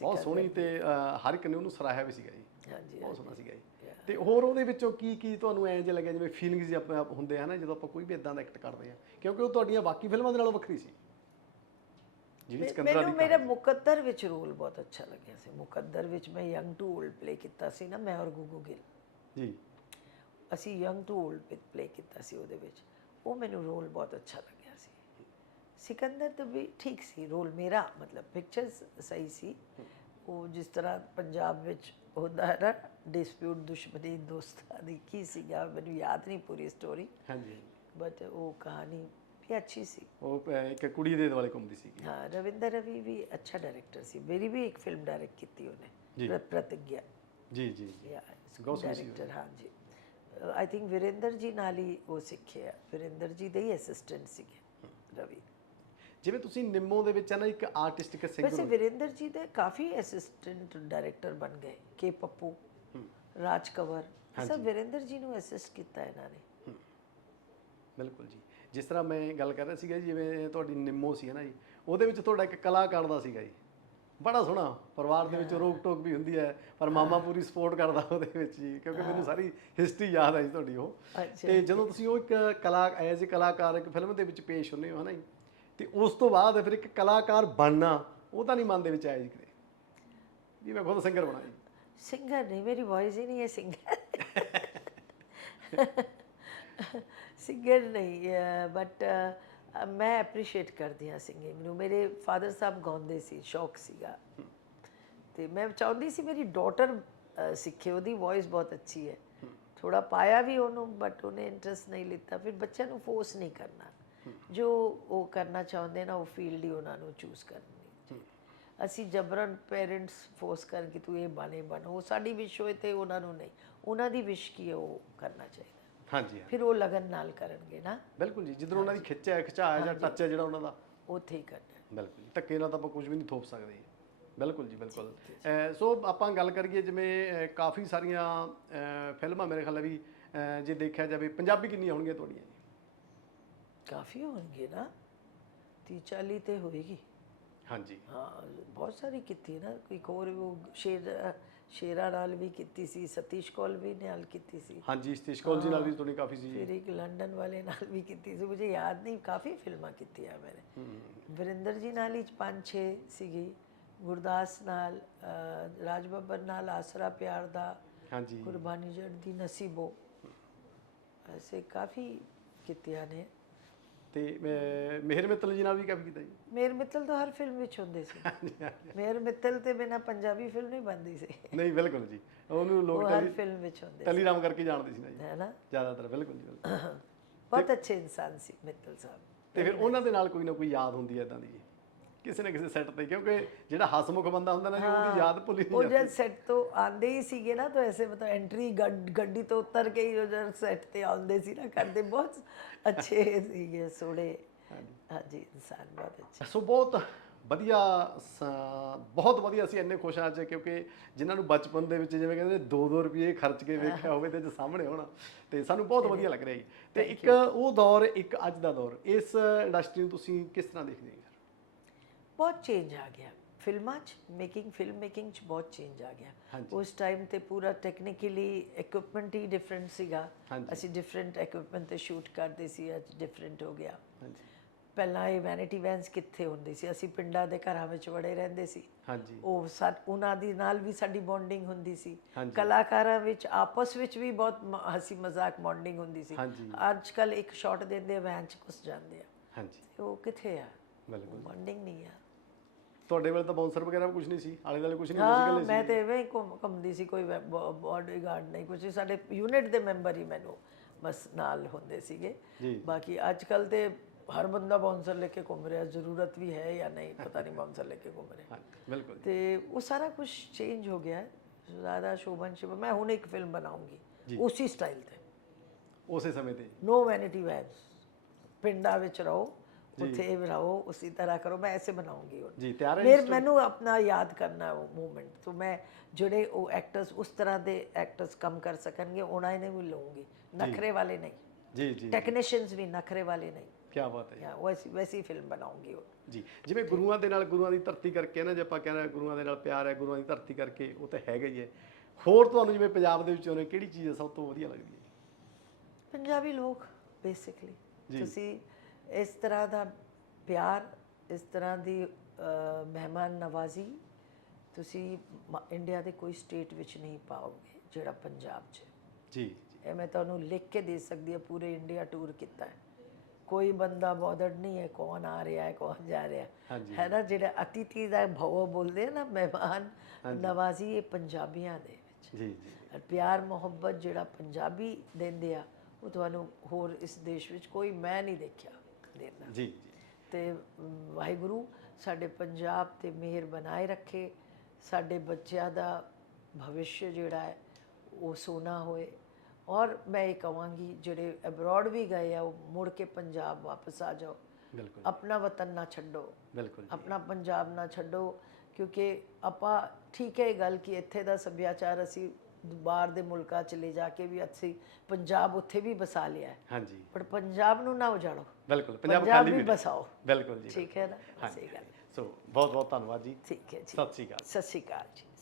ਬਹੁਤ ਸੋਹਣੀ ਤੇ ਅਹ, ਹਰ ਇੱਕ ਨੇ ਉਹਨੂੰ ਸਰਾਹਿਆ ਵੀ ਸੀਗਾ ਜੀ। ਹਾਂਜੀ ਬਹੁਤ ਸੋਹਣਾ ਸੀਗਾ ਜੀ। ਤੇ ਹੋਰ ਉਹਦੇ ਵਿੱਚੋਂ ਕੀ ਕੀ ਤੁਹਾਨੂੰ ਐਂ ਜੇ ਲੱਗਿਆ ਜਿਵੇਂ ਫੀਲਿੰਗਸ ਆਪਣੇ ਆਪ ਹੁੰਦੇ ਆ ਨਾ ਜਦੋਂ ਆਪਾਂ ਕੋਈ ਵੀ ਇਦਾਂ ਦਾ ਐਕਟ ਕਰਦੇ ਆ। ਕਿਉਂਕਿ ਉਹ ਤੁਹਾਡੀਆਂ ਬਾਕੀ ਫਿਲਮਾਂ ਦੇ ਨਾਲੋਂ ਵੱਖਰੀ ਸੀ। ਜਿਹੜੀ ਸਿਕੰਦਰਾ ਮੈਨੂੰ ਮੇਰੇ ਮੁਕੱਦਰ ਵਿੱਚ ਰੋਲ ਬਹੁਤ ਅੱਛਾ ਲੱਗਿਆ ਸੀ। ਮੁਕੱਦਰ ਵਿੱਚ ਮੈਂ ਯੰਗ ਟੂ 올ਡ ਪਲੇ ਕੀਤਾ ਸੀ ਨਾ ਮੈਂ ਔਰ ਗੁੱਗੂ ਗਿੱਲ। ਜੀ। ਅਸੀਂ ਯੰਗ ਟੂ 올ਡ ਪਲੇ ਕੀਤਾ ਸੀ ਉਹਦੇ ਵਿੱਚ। ਉਹ ਮੈਨੂੰ ਰੋਲ ਬਹੁਤ ਅੱਛਾ ਲੱਗਿਆ। ਸੀ ਸਿਕੰਦਰ ਤਾਂ ਵੀ ਠੀਕ ਸੀ ਰੋਲ ਮੇਰਾ ਮਤਲਬ ਪਿਕਚਰਸ ਸਹੀ ਸੀ ਉਹ ਜਿਸ ਤਰ੍ਹਾਂ ਪੰਜਾਬ ਵਿੱਚ ਹੁੰਦਾ ਹੈ ਨਾ ਡਿਸਪਿਊਟ ਦੁਸ਼ਮਣੀ ਦੋਸਤਾਂ ਦੀ ਕੀ ਸੀਗਾ ਮੈਨੂੰ ਯਾਦ ਨਹੀਂ ਪੂਰੀ ਸਟੋਰੀ ਹਾਂਜੀ ਬਟ ਉਹ ਕਹਾਣੀ ਵੀ ਅੱਛੀ ਸੀ ਉਹ ਇੱਕ ਕੁੜੀ ਦੇ ਦੁਆਲੇ ਘੁੰਮਦੀ ਸੀ ਹਾਂ ਰਵਿੰਦਰ ਰਵੀ ਵੀ ਅੱਛਾ ਡਾਇਰੈਕਟਰ ਸੀ ਮੇਰੀ ਵੀ ਇੱਕ ਫਿਲਮ ਡਾਇਰੈਕਟ ਕੀਤੀ। ਉਹਨੇ ਪ੍ਰ- ਪ੍ਰਤਿਗਿਆ ਜੀ ਜੀ ਜੀ ਡਾਇਰੈਕਟਰ ਹਾਂ ਜੀ ਆਈ ਥਿੰਕ ਵਿਰੇਂਦਰ ਜੀ ਨਾਲ ਹੀ ਉਹ ਸਿੱਖਿਆ ਵਿਰੇਂਦਰ ਜੀ ਦੇ ਹੀ ਅਸਿਸਟੈਂਟ ਸੀਗੇ ਰਵੀ ਜਿਵੇਂ ਤੁਸੀਂ ਨਿੰਮੋ ਦੇ ਵਿੱਚ ਹੈ ਨਾ ਇੱਕ ਆਰਟਿਸਟ ਇੱਕ ਸਿੰਗਰ ਵੈਸੇ ਵਿਰੇਂਦਰ ਜੀ ਦੇ ਕਾਫੀ ਅਸਿਸਟੈਂਟ ਡਾਇਰੈਕਟਰ ਬਣ ਗਏ ਕੇ ਪੱਪੂ ਰਾਜ ਕੰਵਰ। ਸਭ ਵਿਰੇਂਦਰ ਜੀ ਨੂੰ ਅਸਿਸਟ ਕੀਤਾ ਇਹਨਾਂ ਨੇ। ਬਿਲਕੁਲ ਜੀ। ਜਿਸ ਤਰ੍ਹਾਂ ਮੈਂ ਗੱਲ ਕਰ ਰਿਹਾ ਸੀਗਾ ਜਿਵੇਂ ਤੁਹਾਡੀ ਨਿੰਮੋ ਸੀ ਹੈ ਨਾ ਜੀ ਉਹਦੇ ਵਿੱਚ ਤੁਹਾਡਾ ਇੱਕ ਕਲਾਕਾਰ ਦਾ ਸੀਗਾ ਜੀ। ਬੜਾ ਸੋਹਣਾ ਪਰਿਵਾਰ ਦੇ ਵਿੱਚ ਰੋਕ ਟੋਕ ਵੀ ਹੁੰਦੀ ਹੈ ਪਰ ਮਾਮਾ ਪੂਰੀ ਸਪੋਰਟ ਕਰਦਾ ਉਹਦੇ ਵਿੱਚ ਜੀ ਕਿਉਂਕਿ ਮੈਨੂੰ ਸਾਰੀ ਹਿਸਟਰੀ ਯਾਦ ਹੈ ਜੀ ਤੁਹਾਡੀ ਉਹ। ਤੇ ਜਦੋਂ ਤੁਸੀਂ ਉਹ ਇੱਕ ਕਲਾ ਐਜ਼ ਕਲਾਕਾਰ ਇੱਕ ਫਿਲਮ ਦੇ ਵਿੱਚ ਪੇਸ਼ ਹੁੰਦੇ ਹੋ ਹਨਾ ਜੀ ਤੇ ਉਸ ਤੋਂ ਬਾਅਦ ਫਿਰ ਇੱਕ ਕਲਾਕਾਰ ਬਣਨਾ ਉਹ ਤਾਂ ਨਹੀਂ ਮਨ ਦੇ ਵਿੱਚ ਆਇਆ ਜੀ ਕਿਤੇ ਵੀ ਮੈਂ ਖੁਦ ਸਿੰਗਰ ਬਣਾ ਜੀ। ਸਿੰਗਰ ਨਹੀਂ ਮੇਰੀ ਵੌਇਸ ਹੀ ਨਹੀਂ ਹੈ ਸਿੰਗਰ ਸਿੰਗਰ ਨਹੀਂ ਬਟ ਮੈਂ ਐਪਰੀਸ਼ੀਏਟ ਕਰਦੀ ਹਾਂ ਸਿੰਗਿੰਗ ਨੂੰ। ਮੇਰੇ ਫਾਦਰ ਸਾਹਿਬ ਗਾਉਂਦੇ ਸੀ ਸ਼ੌਕ ਸੀਗਾ। ਤੇ ਮੈਂ ਚਾਹੁੰਦੀ ਸੀ ਮੇਰੀ ਡਾਟਰ ਸਿੱਖੇ ਉਹਦੀ ਵੌਇਸ ਬਹੁਤ ਅੱਛੀ ਹੈ। ਥੋੜਾ ਪਾਇਆ ਵੀ ਉਹਨੂੰ ਬਟ ਉਹਨੇ ਇੰਟਰਸਟ ਨਹੀਂ ਲਿੱਤਾ। ਫਿਰ ਬੱਚਿਆਂ ਨੂੰ ਫੋਰਸ ਨਹੀਂ ਕਰਨਾ। ਜੋ ਉਹ ਕਰਨਾ ਚਾਹੁੰਦੇ ਨਾ ਉਹ ਫੀਲਡ ਹੀ ਉਹਨਾਂ ਨੂੰ ਚੂਜ਼ ਕਰਨੀ ਅਸੀਂ ਜਬਰਨ ਪੇਰੈਂਟਸ ਫੋਰਸ ਕਰ ਕਿ ਤੂੰ ਇਹ ਬਣੇ ਬਣ। ਉਹ ਸਾਡੀ ਵਿਸ਼ ਹੋਏ ਤੇ ਉਹਨਾਂ ਨੂੰ ਨਹੀਂ। ਉਹਨਾਂ ਦੀ ਵਿਸ਼ ਕੀ ਉਹ ਕਰਨਾ ਚਾਹੀਦਾ। ਹਾਂਜੀ ਫਿਰ ਉਹ ਲਗਨ ਨਾਲ ਕਰਨਗੇ ਨਾ। ਬਿਲਕੁਲ ਜੀ ਜਿੱਧਰ ਉਹਨਾਂ ਦੀ ਖਿੱਚ ਹੈ ਖਿਚਾਇਆ ਜਾਂ ਟੱਚ ਹੈ ਜਿਹੜਾ ਉਹਨਾਂ ਦਾ। ਉੱਥੇ ਹੀ ਕਰਨਾ ਬਿਲਕੁਲ ਧੱਕੇ ਨਾਲ ਤਾਂ ਆਪਾਂ ਕੁਝ ਵੀ ਨਹੀਂ ਥੋਪ ਸਕਦੇ। ਬਿਲਕੁਲ ਜੀ ਬਿਲਕੁਲ। ਸੋ ਆਪਾਂ ਗੱਲ ਕਰੀਏ ਜਿਵੇਂ ਕਾਫੀ ਸਾਰੀਆਂ ਫਿਲਮਾਂ ਮੇਰੇ ਖਿਆਲ ਵੀ ਜੇ ਦੇਖਿਆ ਜਾਵੇ ਪੰਜਾਬੀ ਕਿੰਨੀਆਂ ਹੋਣਗੀਆਂ ਤੁਹਾਡੀਆਂ? ਕਾਫੀ ਹੋਣਗੇ ਨਾ। 30 40 ਤੇ ਹੋਏਗੀ। ਹਾਂਜੀ। ਹਾਂ ਬਹੁਤ ਸਾਰੀ ਕੀਤੀ ਨਾ। ਕੋਈ ਹੋਰ ਉਹ ਸ਼ੇਰ ਸ਼ੇਰਾ ਨਾਲ ਵੀ ਕੀਤੀ ਸੀ ਸਤੀਸ਼ ਕੌਲ ਵੀ ਨਾਲ ਕੀਤੀ ਸੀ। ਹਾਂਜੀ ਸਤੀਸ਼ ਕੌਲ ਜੀ ਨਾਲ ਵੀ ਤੁਹਾਡੀ ਕਾਫੀ ਸੀ। ਫਿਰ ਇੱਕ ਲੰਡਨ ਵਾਲੇ ਨਾਲ ਵੀ ਕੀਤੀ ਸੀ। ਮੁਝੇ ਯਾਦ ਨਹੀਂ ਕਾਫੀ ਫਿਲਮਾਂ ਕੀਤੀਆਂ ਮੈंने ਵਰਿੰਦਰ ਜੀ ਨਾਲ ਹੀ ਪੰਜ ਛੇ ਸੀਗੀ। ਗੁਰਦਾਸ ਨਾਲ ਰਾਜ ਬੱਬਰ ਨਾਲ ਆਸਰਾ ਪਿਆਰ ਦਾ ਹਾਂਜੀ। ਕੁਰਬਾਨੀ ਜੜ ਦੀ ਨਸੀਬੋ। ਐਸੇ ਕਾਫੀ ਕੀਤੀਆਂ ਨੇ। ਤੇ ਮੈਂ- ਮਿਹਰ ਮਿੱਤਲ ਜੀ ਨਾਲ ਵੀ ਕੰਮ ਕੀਤਾ ਜੀ? ਮੇਰ ਮਿੱਤਲ ਤਾਂ ਹਰ ਫਿਲਮ ਵਿੱਚ ਹੁੰਦੇ ਸੀ। ਮੇਰ ਮਿੱਤਲ ਤੇ ਬਿਨਾ ਪੰਜਾਬੀ ਫਿਲਮ ਨਹੀਂ ਬਣਦੀ ਸੀ। ਨਹੀਂ ਬਿਲਕੁਲ ਜੀ। ਉਹਨੂੰ ਲੋਕ ਉਹ ਹਰ ਫਿਲਮ ਵਿੱਚ ਹੁੰਦੇ ਟੈਲੀਰਾਮ ਕਰਕੇ ਜਾਣਦੇ ਸੀ ਨਾ ਜੀ। ਸੀ ਹੈ ਨਾ ਜ਼ਿਆਦਾਤਰ ਬਿਲਕੁਲ ਜੀ ਬਿਲਕੁਲ। ਬਹੁਤ ਅੱਛੇ ਇਨਸਾਨ ਸੀ ਮਿੱਤਲ ਸਾਹਿਬ। ਤੇ ਫਿਰ ਉਹਨਾਂ ਦੇ ਨਾਲ ਕੋਈ ਨਾ ਕੋਈ ਯਾਦ ਹੁੰਦੀ ਹੈ ਇਦਾਂ ਦੀ? ਜੀ ਕਿਸੇ ਨਾ ਕਿਸੇ ਸੈੱਟ ਤੇ ਕਿਉਂਕਿ ਜਿਹੜਾ ਹਸਮੁਖ ਬੰਦਾ ਹੁੰਦਾ ਨਾ ਜੀ ਉਹਦੀ ਯਾਦ ਭੁੱਲੀ ਉਹ ਨਹੀਂ ਜਦ ਸੈੱਟ ਤੋਂ ਆਂਦੇ ਹੀ ਸੀਗੇ ਨਾ ਤਾਂ ਐਸੇ ਮਤਲਬ ਐਂਟਰੀ ਗੱਡੀ ਤੋਂ ਉਤਰ ਕੇ ਹੀ ਉਹ ਜਦ ਸੈੱਟ ਤੇ ਆਉਂਦੇ ਸੀ ਨਾ ਕਰਦੇ ਬਹੁਤ ਅੱਛੇ ਸੀਗੇ ਸੋਹਣੇ। ਹਾਂਜੀ। ਇਨਸਾਨ ਬਹੁਤ ਅੱਛੇ। ਸੋ ਬਹੁਤ ਵਧੀਆ ਸ- ਬਹੁਤ ਵਧੀਆ ਅਸੀਂ ਇੰਨੇ ਖੁਸ਼ ਹਾਂ ਅੱਜ ਕਿਉਂਕਿ ਜਿਨ੍ਹਾਂ ਨੂੰ ਬਚਪਨ ਦੇ ਵਿੱਚ ਜਿਵੇਂ ਕਹਿੰਦੇ 2-2 ਰੁਪਏ ਖਰਚ ਕੇ ਵੇਖਿਆ ਹੋਵੇ ਤੇ ਅੱਜ ਸਾਹਮਣੇ ਹੋਣਾ ਤੇ ਸਾਨੂੰ ਬਹੁਤ ਵਧੀਆ ਲੱਗ ਰਿਹਾ ਜੀ। ਤੇ ਇੱਕ ਉਹ ਦੌਰ ਇੱਕ ਅੱਜ ਦਾ ਦੌਰ ਇਸ ਇੰਡਸਟਰੀ ਨੂੰ ਤੁਸੀਂ ਕਿਸ ਤਰ੍ਹਾਂ ਦੇਖਦੇ ਹੋ? ਬਹੁਤ ਚੇਂਜ ਆ ਗਿਆ। ਫਿਲਮਾਂ 'ਚ ਮੇਕਿੰਗ ਫਿਲਮ ਮੇਕਿੰਗ 'ਚ ਬਹੁਤ ਚੇਂਜ ਆ ਗਿਆ। ਉਸ ਟਾਈਮ ਤੇ ਪੂਰਾ ਟੈਕਨੀਕਲੀ ਇਕਵਿਪਮੈਂਟ ਹੀ ਡਿਫਰੈਂਟ ਸੀਗਾ। ਅਸੀਂ ਡਿਫਰੈਂਟ ਇਕਵਿਪਮੈਂਟ ਤੇ ਸ਼ੂਟ ਕਰਦੇ ਸੀ ਅੱਜ ਡਿਫਰੈਂਟ ਹੋ ਗਿਆ। ਪਹਿਲਾਂ ਇਹ ਵੈਨਿਟੀ ਵੈਨਸ ਕਿੱਥੇ ਹੁੰਦੇ ਸੀ? ਅਸੀਂ ਪਿੰਡਾਂ ਦੇ ਘਰਾਂ ਵਿੱਚ ਵੜੇ ਰਹਿੰਦੇ ਸੀ। ਹਾਂਜੀ। ਉਹ ਸਾ ਉਹਨਾਂ ਦੀ ਨਾਲ ਵੀ ਸਾਡੀ ਬੌਂਡਿੰਗ ਹੁੰਦੀ ਸੀ। ਕਲਾਕਾਰਾਂ ਵਿੱਚ ਆਪਸ ਵਿੱਚ ਵੀ ਬਹੁਤ ਹਸੀ ਮਜ਼ਾਕ ਬੌਂਡਿੰਗ ਹੁੰਦੀ ਸੀ। ਅੱਜ ਕੱਲ ਇੱਕ ਸ਼ਾਟ ਦਿੰਦੇ ਵੈਨ ਚ ਘੁਸ ਜਾਂਦੇ ਆ। ਹਾਂਜੀ। ਉਹ ਕਿੱਥੇ ਆ? ਬਿਲਕੁਲ। ਬੌਂਡਿੰਗ ਨਹੀਂ ਆ। ਤੁਹਾਡੇ ਵੇਲੇ ਤਾਂ ਬਾਉਂਸਰ ਵਗੈਰਾ ਵੀ ਕੁਝ ਨਹੀਂ ਸੀ ਆਲੇ ਦੁਆਲੇ ਕੁਝ ਨਹੀਂ ਹੁੰਦਾ ਹਾਂ ਸੀ। ਮੈਂ ਤੇ ਐਵੇਂ ਹੀ ਘੁੰਮ ਘੁੰਮਦੀ ਸੀ ਕੋਈ ਬਾਡੀਗਾਰਡ ਨਹੀਂ ਕੁਝ ਸਾਡੇ ਯੂਨਿਟ ਦੇ ਮੈਂਬਰ ਹੀ ਮੈਨੂੰ ਬਸ ਨਾਲ ਹੁੰਦੇ ਸੀਗੇ। ਜੀ। ਬਾਕੀ ਅੱਜ ਕੱਲ ਤੇ ਹਰ ਬੰਦਾ ਬਾਉਂਸਰ ਲੈ ਕੇ ਘੁੰਮ ਰਿਹਾ ਜ਼ਰੂਰਤ ਵੀ ਹੈ ਜਾਂ ਨਹੀਂ ਪਤਾ ਨਹੀਂ ਬਾਉਂਸਰ ਲੈ ਕੇ ਘੁੰਮ ਰਿਹਾ। ਬਿਲਕੁਲ। ਤੇ ਉਹ ਸਾਰਾ ਕੁਝ ਚੇਂਜ ਹੋ ਗਿਆ। ਹੈ ਜ਼ਿਆਦਾ ਸ਼ੋਭਨ ਸ਼ਿਵ ਮੈਂ ਹੁਣ ਇੱਕ ਫਿਲਮ ਬਣਾਉਂਗੀ ਉਸੇ ਸਟਾਈਲ ਤੇ। ਉਸੇ ਸਮੇਂ ਤੇ। ਨੋ ਵੈਨਿਟੀ ਵੈਬਸ ਪਿੰਡਾਂ ਵਿੱਚ ਰਹੋ ਉੱਥੇ ਰਹੋ ਉਸੇ ਤਰ੍ਹਾਂ ਕਰੋ ਮੈਂ ਐਸੇ ਬਣਾਉਂਗੀ ਹੁਣ ਜੀ ਤਿਆਰ ਹੈ ਫਿਰ ਮੈਨੂੰ ਆਪਣਾ ਯਾਦ ਕਰਨਾ ਹੈ ਉਹ ਮੂਮੈਂਟ ਤੋਂ ਮੈਂ ਜਿਹੜੇ ਉਹ ਐਕਟਰਸ ਉਸ ਤਰ੍ਹਾਂ ਦੇ ਐਕਟਰਸ ਕੰਮ ਕਰ ਸਕਣਗੇ ਉਹਨਾਂ ਨੇ ਵੀ ਲਵਾਂਗੀ ਨਖਰੇ ਵਾਲੇ ਨਹੀਂ ਜੀ ਜੀ ਟੈਕਨੀਸ਼ੀਅਨਸ ਵੀ ਨਖਰੇ ਵਾਲੇ ਨਹੀਂ ਕੀ ਬਾਤ ਹੈ ਜਾਂ ਵੈਸੀ ਵੈਸੀ ਫਿਲਮ ਬਣਾਉਂਗੀ ਉਹ ਜੀ ਜਿਵੇਂ ਗੁਰੂਆਂ ਦੇ ਨਾਲ ਗੁਰੂਆਂ ਦੀ ਧਰਤੀ ਕਰਕੇ ਨਾ ਜੇ ਆਪਾਂ ਕਹਿੰਦੇ ਹਾਂ ਗੁਰੂਆਂ ਦੇ ਨਾਲ ਪਿਆਰ ਹੈ ਗੁਰੂਆਂ ਦੀ ਧਰਤੀ ਕਰਕੇ ਉਹ ਤਾਂ ਹੈਗਾ ਹੀ ਹੈ ਹੋਰ ਤੁਹਾਨੂੰ ਜਿਵੇਂ ਪੰਜਾਬ ਦੇ ਵਿੱਚ ਉਹਨੇ ਕਿਹੜੀ ਚੀਜ਼ ਸਭ ਤੋਂ ਵਧੀਆ ਲੱਗਦੀ ਹੈ ਪੰਜਾਬੀ ਲੋਕ ਬੇਸਿਕਲੀ ਤੁਸੀਂ ਇਸ ਤਰ੍ਹਾਂ ਦਾ ਪਿਆਰ ਇਸ ਤਰ੍ਹਾਂ ਦੀ ਮਹਿਮਾਨ ਨਵਾਜ਼ੀ ਤੁਸੀਂ ਇੰਡੀਆ ਦੇ ਕੋਈ ਸਟੇਟ ਵਿੱਚ ਨਹੀਂ ਪਾਓਗੇ ਜਿਹੜਾ ਪੰਜਾਬ 'ਚ। ਜੀ। ਇਹ ਮੈਂ ਤੁਹਾਨੂੰ ਲਿਖ ਕੇ ਦੇ ਸਕਦੀ ਹਾਂ ਪੂਰੇ ਇੰਡੀਆ ਟੂਰ ਕੀਤਾ ਹੈ। ਕੋਈ ਬੰਦਾ ਬੋਦਰਡ ਨਹੀਂ ਹੈ ਕੌਣ ਆ ਰਿਹਾ ਹੈ ਕੌਣ ਜਾ ਰਿਹਾ ਹੈ। ਹੈ ਨਾ ਜਿਹੜਾ ਅਤਿਥੀ ਦਾ ਭਵ ਬੋਲਦੇ ਆ ਨਾ ਮਹਿਮਾਨ ਨਵਾਜ਼ੀ ਇਹ ਪੰਜਾਬੀਆਂ ਦੇ ਵਿੱਚ। ਜੀ ਪਿਆਰ ਮੁਹੱਬਤ ਜਿਹੜਾ ਪੰਜਾਬੀ ਦਿੰਦੇ ਆ ਉਹ ਤੁਹਾਨੂੰ ਹੋਰ ਇਸ ਦੇਸ਼ ਵਿੱਚ ਕੋਈ ਮੈਂ ਨਹੀਂ ਦੇਖਿਆ। ਦੇਣਾ। ਜੀ ਜੀ। ਤੇ ਵਾਹਿਗੁਰੂ ਸਾਡੇ ਪੰਜਾਬ ਤੇ ਮਿਹਰ ਬਣਾਏ ਰੱਖੇ। ਸਾਡੇ ਬੱਚਿਆਂ ਦਾ ਭਵਿੱਖ ਜਿਹੜਾ ਹੈ ਉਹ ਸੋਨਾ ਹੋਏ। ਔਰ ਮੈਂ ਇਹ ਕਹਾਂਗੀ ਜਿਹੜੇ ਅਬਰੋਡ ਵੀ ਗਏ ਆ ਉਹ ਮੁੜ ਕੇ ਪੰਜਾਬ ਵਾਪਸ ਆ ਜਾਓ। ਬਿਲਕੁਲ। ਆਪਣਾ ਵਤਨ ਨਾ ਛੱਡੋ। ਬਿਲਕੁਲ ਆਪਣਾ ਪੰਜਾਬ ਨਾ ਛੱਡੋ ਕਿਉਂਕਿ ਆਪਾਂ ਠੀਕ ਹੈ ਇਹ ਗੱਲ ਕਿ ਇੱਥੇ ਦਾ ਸੱਭਿਆਚਾਰ ਅਸੀਂ ਬਾਹਰ ਦੇ ਮੁਲਕਾਂ ਚ ਲੈ ਜਾ ਕੇ ਵੀ ਅਸੀਂ ਪੰਜਾਬ ਉੱਥੇ ਵੀ ਬਸਾ ਲਿਆ ਹਾਂਜੀ। ਪਰ ਪੰਜਾਬ ਨੂੰ ਨਾ ਉਜਾੜੋ। ਬਿਲਕੁਲ ਪੰਜਾਬ ਖਾਲੀ ਵੀ। ਬਸਾਓ। ਬਿਲਕੁਲ ਜੀ ਠੀਕ ਹੈ ਨਾ? ਸਹੀ ਗੱਲ ਸੋ ਬਹੁਤ ਬਹੁਤ ਧੰਨਵਾਦ ਜੀ। ਠੀਕ ਹੈ ਜੀ। ਸਤਿ ਸ਼੍ਰੀ ਅਕਾਲ। ਸਤਿ ਸ਼੍ਰੀ ਅਕਾਲ ਜੀ।